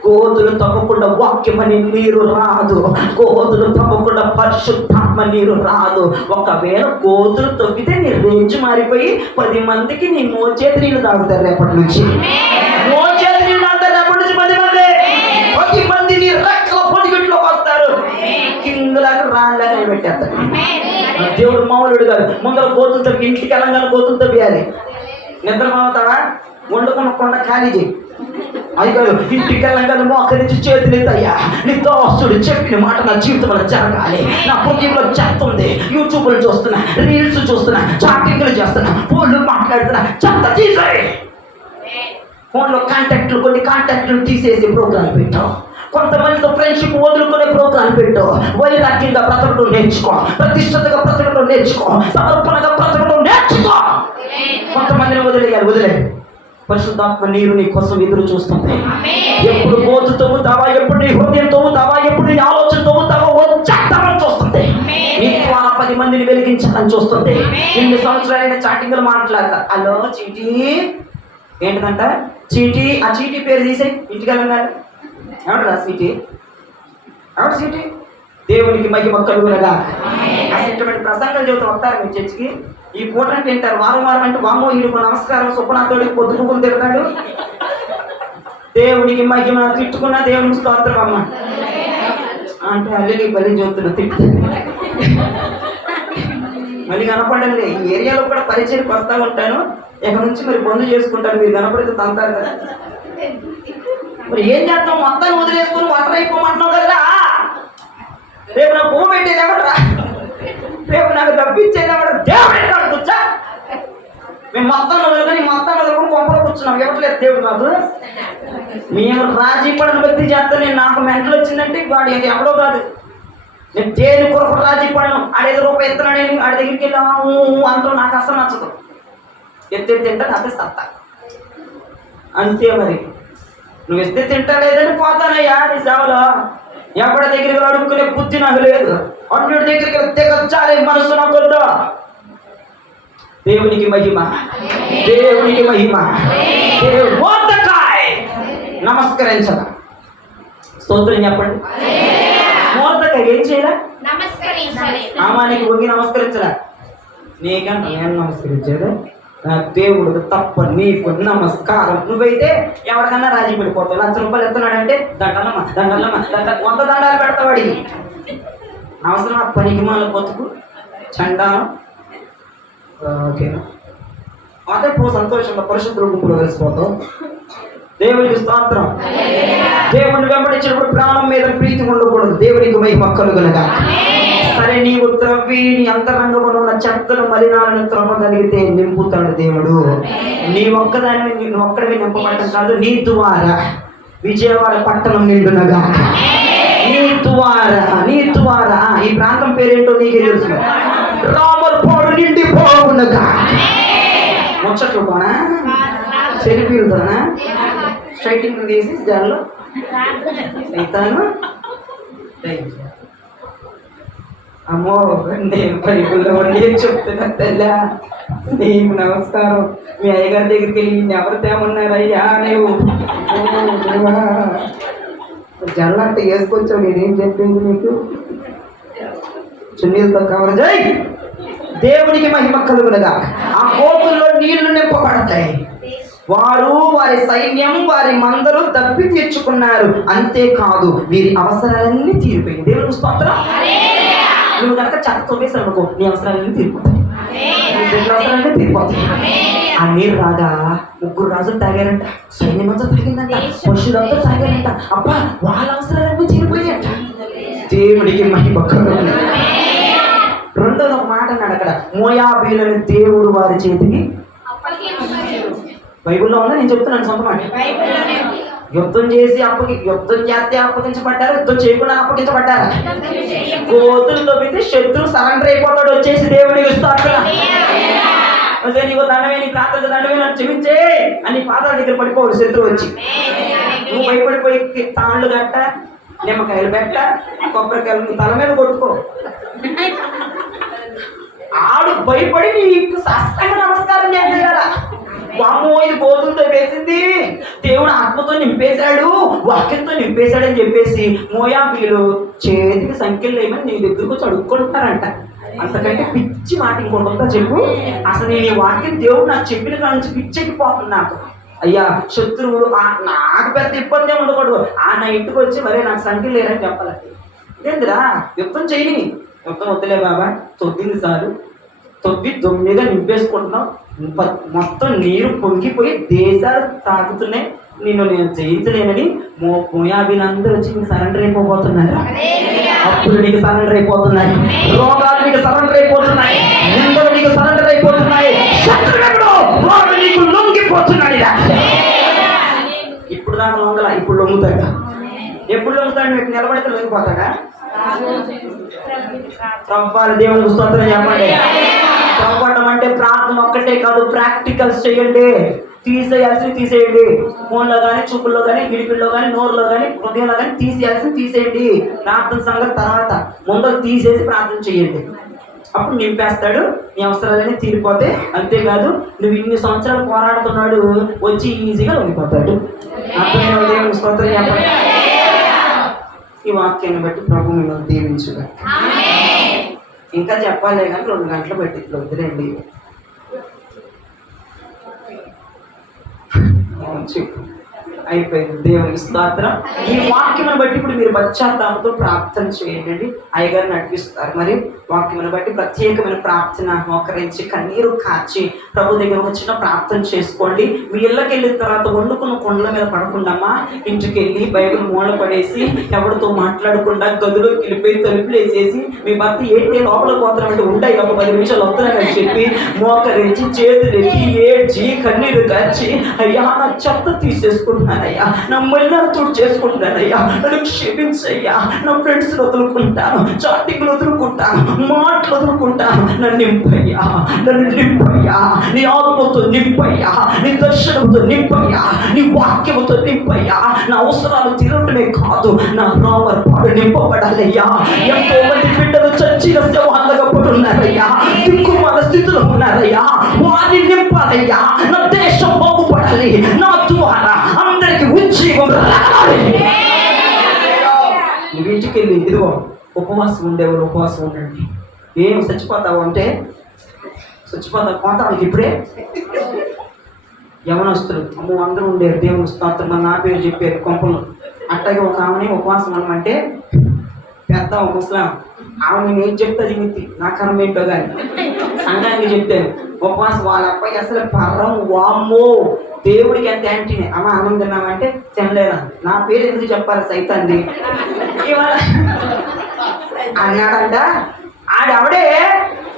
గోతులు తవ్వకుండా వాక్యం అని నీరు రాదు. గోతులు తవ్వకుండా పరిశుద్ధాత్మ నీరు రాదు. ఒకవేళ గోతులు తవ్వితే నీ రేంజ్ మారిపోయి 10 మందికి నీ మోచేతి నీళ్ళు తాగుతారు. రేపటి నుంచి మోచేతి నీళ్ళు తాగుతారు. రేపటి నుంచి 10 మంది నీ రెక్కల పొడిగిట్లోకి వస్తారు. కిందలాగా రాళ్ళగా పెట్టేస్తారు. దేవుడు మామూలుడు కాదు. ముందర గోతులు తవ్వి ఇంటికి వెళ్ళగానే గోతులు తవ్వేయాలి. నిద్ర మావుతావా? వండుకున్న కొండ ఖాళీ చేయి. అయ్యారు ఇంటికి వెళ్ళగానే మోకరించి చేతులెత్తయ్యా, నీ దోస్తుడు చెప్పిన మాట నా జీవితంలో జరగాలి. నా హృదయంలో చెత్త ఉంది, యూట్యూబ్లో చూస్తున్నా, రీల్స్ చూస్తున్నా, చాటింగ్లు చేస్తున్నా, ఫోన్లు మాట్లాడుతున్నా, చెత్త తీసేయి. ఫోన్లో కొన్ని కాంటాక్ట్లు తీసేసి ప్రోగ్రాం పెట్టావు. కొంతమందితో ఫ్రెండ్షిప్ వదులుకునే ప్రోగ్రాం పెట్టు. వైరాగ్యంగా బ్రతకడం నేర్చుకో, ప్రతిష్టతగా బ్రతకడం నేర్చుకో, సమర్పణగా బ్రతకడం నేర్చుకో. కొంతమందిని వదిలే పరిశుద్ధాత్మ నీరు నీ కోసం ఎదురు చూస్తుంది. ఎప్పుడు గోతు తవ్వుతావా, ఎప్పుడు నీ హృదయం తవ్వుతావా, ఎప్పుడు నీ ఆలోచన తవ్వుతావా వచ్చేస్తామని చూస్తుంది. నీ ద్వారా 10 మందిని వెలిగించాలని చూస్తుంది. 2 సంవత్సరాలైన చాటింగ్లు మాట్లాడతా. హలో చీటీ ఏంటంట చీటీ, ఆ చీటీ పేరు తీసేయి. ఇంటికి వెళ్ళాలి. ఎవడరా సీటీ? ఎవడు సీటీ? దేవునికి మహిమ కలుగునగా. అసలు ప్రసంగాలు చెబుతూ వస్తారు మీ చర్చికి. ఈ పూట తింటారు, వారం అంటే వామో ఈడుకు నమస్కారం సుప్పనాథోడికి పొద్దుకులు తిడతాడు. దేవునికి మహిమ తిట్టుకున్నా దేవునికి స్తోత్రం అమ్మ అంటే అల్లి బలి చెబుతున్నా తిట్టు. మళ్ళీ కనపడండి. ఈ ఏరియాలో కూడా పరిచయకు వస్తూ ఉంటాను. ఎక్కడి నుంచి మరి బంధు చేసుకుంటాను. మీరు కనపడితే తంతారు కదా. మరి ఏం చేస్తాం? మొత్తాన్ని వదిలేసుకుని వంట అయిపోమంటున్నావు కదా. రేపు నాకు భూమి పెట్టేది ఎవడరా? రేపు నాకు తప్పించేది ఎవడ? దేవుడు కూర్చా. మేము మొత్తం వదులుకొని కొంపలో కూర్చున్నాం. ఇవ్వట్లేదు దేవుడు నాకు. మేము రాజీ పడిన వ్యక్తి చేస్తాను. నేను నాకు మెంటలు వచ్చిందంటే వాడు అది ఎవడో కాదు. నేను దేని కొరకు రాజీ పడను. ఆడేదో రూపాయి ఎత్తున్నాడు, ఆడి దగ్గరికి వెళ్ళాము అంటూ నాకు అసలు నచ్చదు. తింటే నాకే సత్తా అంతే. మరి నువ్వు ఇస్తే తింటా లేదని పోతానయ్యా నీ సేవలో. ఎవరి దగ్గరికి అడుక్కునే బుద్ధి నాకు లేదు. అన్నిటి దగ్గరికి తెగొచ్చాలి మనసు నాకు వద్దు. దేవునికి మహిమ, దేవునికి మహిమ. మోర్దెకాయ్ నమస్కరించదా? స్తోత్రం చెప్పండి. మోర్దెకాయ్ ఏం చేయలే? ఆమానికి వంగి నమస్కరించలే. నీకంట నేను నమస్కరించేది దేవుడు తప్ప నీకు నమస్కారం. నువ్వైతే ఎవరికన్నా రాజీ పడిపోతావు. 1,00,000 రూపాయలు ఎత్తున్నాడంటే దండలమ్మ 100 దండాలు పెడతావాడికి. అవసరం ఆ పనికి మాల బతుకు చండాలం. ఓకేనా? అదే సంతోషంగా పరిశుద్ధుల గుంపులో కలిసిపోతావు. దేవునికి స్తోత్రం. దేవుని వెంబడించినప్పుడు ప్రాణం మీద ప్రీతి ఉండకూడదు. దేవునికి మహిమ కలుగునగా. సరే, నీవు త్రవ్వి నీ అంతరంగంలో ఉన్న చెత్తను మలినాలను త్రవ్వగలిగితే నింపుతాడు దేవుడు. నీ ఒక్కడివి నింపబడటం కాదు, నీ ద్వారా విజయవాడ పట్టణం నిండునగా. నీ ద్వారా ఈ ప్రాంతం పేరేంటో నీకే తెలుసు. రామర్పాడు నిండి పోవునగా. ముచ్చట్లు పోనా, సెల్ఫీలతోనా, స్ట్రైటింగ్ తీసి దానిలో అయితాను. అమ్మో నేను బైబుల్లో ఏం చెప్తున్నా తెల్లా. నీకు నమస్కారం. మీ అయ్యగారి దగ్గరికి వెళ్ళి ఎవరు తేమన్నారయ్యా నువ్వు జల్లంటే వేసుకొచ్చావు. నేనేం చెప్పింది నీకు? సునీల్తో కవర్ చేయి. దేవునికి మహిమ కలుగునగా. ఆ కోతుల్లో నీళ్లు నింపబడతాయి. వారు వారి సైన్యం వారి మందరు తప్పి తీర్చుకున్నారు. అంతేకాదు వీరి అవసరాలన్నీ తీరిపోయింది. దేవునికి స్తోత్రం. నువ్వు కనుక చెత్త తోపేసావు అనుకో, నీ అవసరాలన్నీ తీరిపోతాయి. అవసరాలన్నీ తీరిపోతాయి. ఆ నీరు రాగా 3 రాజులు తాగారంట, సైన్యమంతా తాగిందంట, పశువులంతా తాగారంట. అబ్బా, వాళ్ళ అవసరాలన్నీ తీరిపోయాయంట. దేవుడికి మహిమ కలుగును. రెండోది ఒక మాట అన్నాడు అక్కడ, మోయాబీయులను దేవుడు వారి చేతికి. బైబిల్లో ఉందా? నేను చెప్తున్నాను సొంత మాట. యుద్ధం చేస్తే అప్పగించబడ్డారు, యుద్ధం చేయకుండా అప్పగించబడ్డారు. కోతులు తొమ్మిది శత్రువు సరెండర్ అయిపోతాడు వచ్చేసి దేవుడికి ఇస్తాడు. నీకు దండమే, నీ ప్రాంతాలకు దండమే, నన్ను క్షమించే అని పాదాల దగ్గర పడిపోడు శత్రువు వచ్చి. నువ్వు భయపడిపోయి తాళ్ళు గట్ట, నిమ్మకాయలు పెట్ట, కొబ్బరికాయలు తల మీద కొట్టుకో. ఆడు భయపడి నీకు సాష్టాంగ నమస్కారం చేసేయాల. వామ్మో, ఇది కోతులతో వేసింది, దేవుడు ఆత్మతో నింపేశాడు, వాక్యంతో నింపేశాడని చెప్పేసి మోయాబీయులు చేతికి సంఖ్యలు ఏమని నీ దగ్గరకు వచ్చి అడుక్కుంటున్నారంట. అంతకంటే పిచ్చి మాట ఇంకొంత చెప్పు. అసలు నేను ఈ వాక్యం దేవుడు నాకు చెప్పిన కాడ నుంచి పిచ్చెక్కిపోతుంది నాకు. అయ్యా, శత్రువులు నాకు పెద్ద ఇబ్బంది ఉండకూడదు. నా ఇంటికి వచ్చి మరే నాకు సంఖ్యలు లేరని చెప్పాలి. ఏందిరా యుద్ధం చేయని? యుద్ధం వద్దులే బాబా, తొమ్మిది సార్లు తొవ్వి దొమ్మిగా నింపేసుకుంటున్నాం. మొత్తం నీరు పొంగిపోయి దేశాలు తాగుతున్నాయి, నేను జయించలేనని మోయాబీలందరూ వచ్చి నీకు సరెండర్ అయిపోతున్నారు. అప్పుడు నీకు సరెండర్ అయిపోతున్నాయి, రోగాలు నీకు సరెండర్ అయిపోతున్నాయి, నిందలు నీకు సరెండర్ అయిపోతున్నాయి, శత్రువులు వాడు నీకు లొంగిపోతున్నాడు. ఇప్పుడు దాకా లొంగల, ఇప్పుడు లొంగుతాడా? ఎప్పుడు లొంగుతాడు? నీకు నిలబడితే లొంగిపోతాడా? ప్రభువారి దేవునికి స్తోత్రం చెప్పండి. ప్రభువడం అంటే ప్రార్థన ఒక్కటే కాదు, ప్రాక్టికల్స్ చేయండి. తీసేయాల్సింది తీసేయండి. ఫోన్లో కానీ, చూపుల్లో కానీ, గిడిపిల్లో కానీ, నోరులో కానీ, హృదయంలో కానీ తీసేయాల్సింది తీసేయండి. ప్రార్థన సంగతి తర్వాత, ముందు తీసేసి ప్రార్థన చేయండి. అప్పుడు నింపేస్తాడు, నీ అవసరాలన్నీ తీరిపోతే. అంతేకాదు నువ్వు ఇన్ని సంవత్సరాలు పోరాడుతున్నాడు వచ్చి ఈజీగా ఉండిపోతాడు. అర్థమైన దేవుని స్తోత్రం చెప్పండి. ఈ వాక్యాన్ని బట్టి ప్రభు మిమ్మల్ని దీవించుగా. ఇంకా చెప్పాలి కానీ 2 గంటలు బట్టి ఇట్లా వద్దులేండి. చెప్పు, అయిపోయింది. దేవునికి స్తోత్రం. ఈ వాక్యమును బట్టి ఇప్పుడు మీరు పశ్చాత్తాపంతో ప్రార్థన చేయండి. అయ్యగారు నడిపిస్తారు. మరి వాక్యమును బట్టి ప్రత్యేకమైన ప్రార్థన మోకరించి కన్నీరు కార్చి ప్రభు దగ్గర ఒక చిన్న ప్రార్థన చేసుకోండి. మీ ఇళ్ళకి వెళ్ళిన తర్వాత వండుకున్న కొండల మీద పడకుండామా, ఇంటికి వెళ్ళి బైబిల్ మూల పడేసి ఎవరితో మాట్లాడకుండా గదిలోకి వెళ్ళిపోయి తలుపులు వేసేసి మీ భర్త ఏంటి లోపల పోతారంటే ఉంటాయి ఒక 10 నిమిషాలు వస్తున్నారని చెప్పి మోకరించి చేతులు ఎత్తి ఏడ్చి కన్నీరు కార్చి, అయ్యా నా చెత్త తీసేసుకుంటున్నానయ్యా, నా మళ్ళీ చేసుకుంటున్నానయ్యా, నన్ను క్షమించయ్యా, నా ఫ్రెండ్స్ వదులుకుంటాను, చాటింగ్లు వదులుకుంటాను, మాటలు వదులుకుంటాను, నన్ను నింపయ్యా, నన్ను నింపయ్యా, నీ ఆత్మతో నింపయ్యా, నీ దర్శనంతో నింపయ్యా, నీ వాక్యముతో నింపయ్యా. నా అవసరాలు తీరటమే కాదు, నా రామర్పాడు నింపబడాలయ్యా. ఎంతో మంది బిడ్డలు చచ్చిన శవాలుగా పడున్నారయ్యా, దిక్కుమాల స్థితిలో ఉన్నారయ్యా, వారిని నింపాలయ్యా. నా దేశం బాగుపడాలి, నా ద్వారా అందరికి ఉజ్జీవం రావాలి. నువ్వు ఇంటికి వెళ్ళి ఇదిగో ఉపవాసం ఉండేవారు ఉపవాసం ఉండండి. ఏం చచ్చిపోతావు అంటే చచ్చిపోతావు, పోతానికి ఇప్పుడే యవనస్తులు అమ్మో అందరూ ఉండేరు. దేవుని స్తోత్రం అని నా పేరు చెప్పారు కొంపలు. అట్లాగే ఒక ఆమెని ఉపవాసం అనమంటే పెద్ద ఒక ముస్లాం ఆమె నేను ఏం చెప్తుంది మిత్తి నా కరం ఏంటో కానీ సంఘానికి చెప్పాను ఉపవాసం. వాళ్ళ అబ్బాయి అసలు పర్రం వామ్మో దేవుడికి ఎంత యాంటీనే అమ్మ అన్నం తిన్నామంటే తినలేదా, నా పేరు ఎందుకు చెప్పాలి సైతాన్ని ఇవాళ అన్నాడంట. ఆడవడే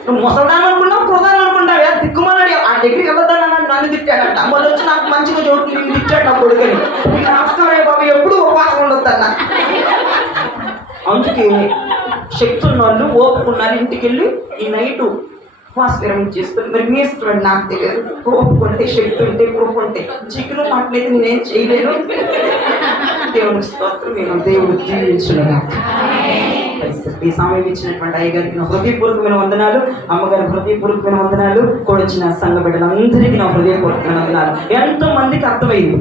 నువ్వు ముసల్దాన్ అనుకున్నావు కురదాన్ అనుకుంటావు, దిక్కుమన్నాడు. ఆ దగ్గరికి వెళ్ళొద్దాను నన్ను తిట్టాడంట. మళ్ళీ వచ్చి నాకు మంచిగా చోటు నేను తిట్టాడు నా కొడుకుని. నమస్కారం బాబు, ఎప్పుడు ఉపవాసం ఉండొద్దన్న. అందుకే శక్తి ఉన్న వాళ్ళు ఓపుకున్నారు. ఇంటికి వెళ్ళి ఈ నైటు ఉపవాస విరమణ చేస్తారు. మరి మీ ఇష్టం నాకు తెలియదు. ఓపుకుంటే శక్తి ఉంటే కృప ఉంటే చికెను మటన్ అయితే నేనేం చేయలేను. దేవుని స్తోత్రం. మేము దేవుడు జీవించుగా. ఈ సమయం ఇచ్చినటువంటి అయ్యగారికి నా హృదయపూర్వకమైన వందనాలు, అమ్మగారి హృదయపూర్వకమైన వందనాలు, కూడా వచ్చిన సంఘ బిడ్డలందరికీ నా హృదయపూర్వకమైన వందనాలు. ఎంతో మందికి అర్థమైంది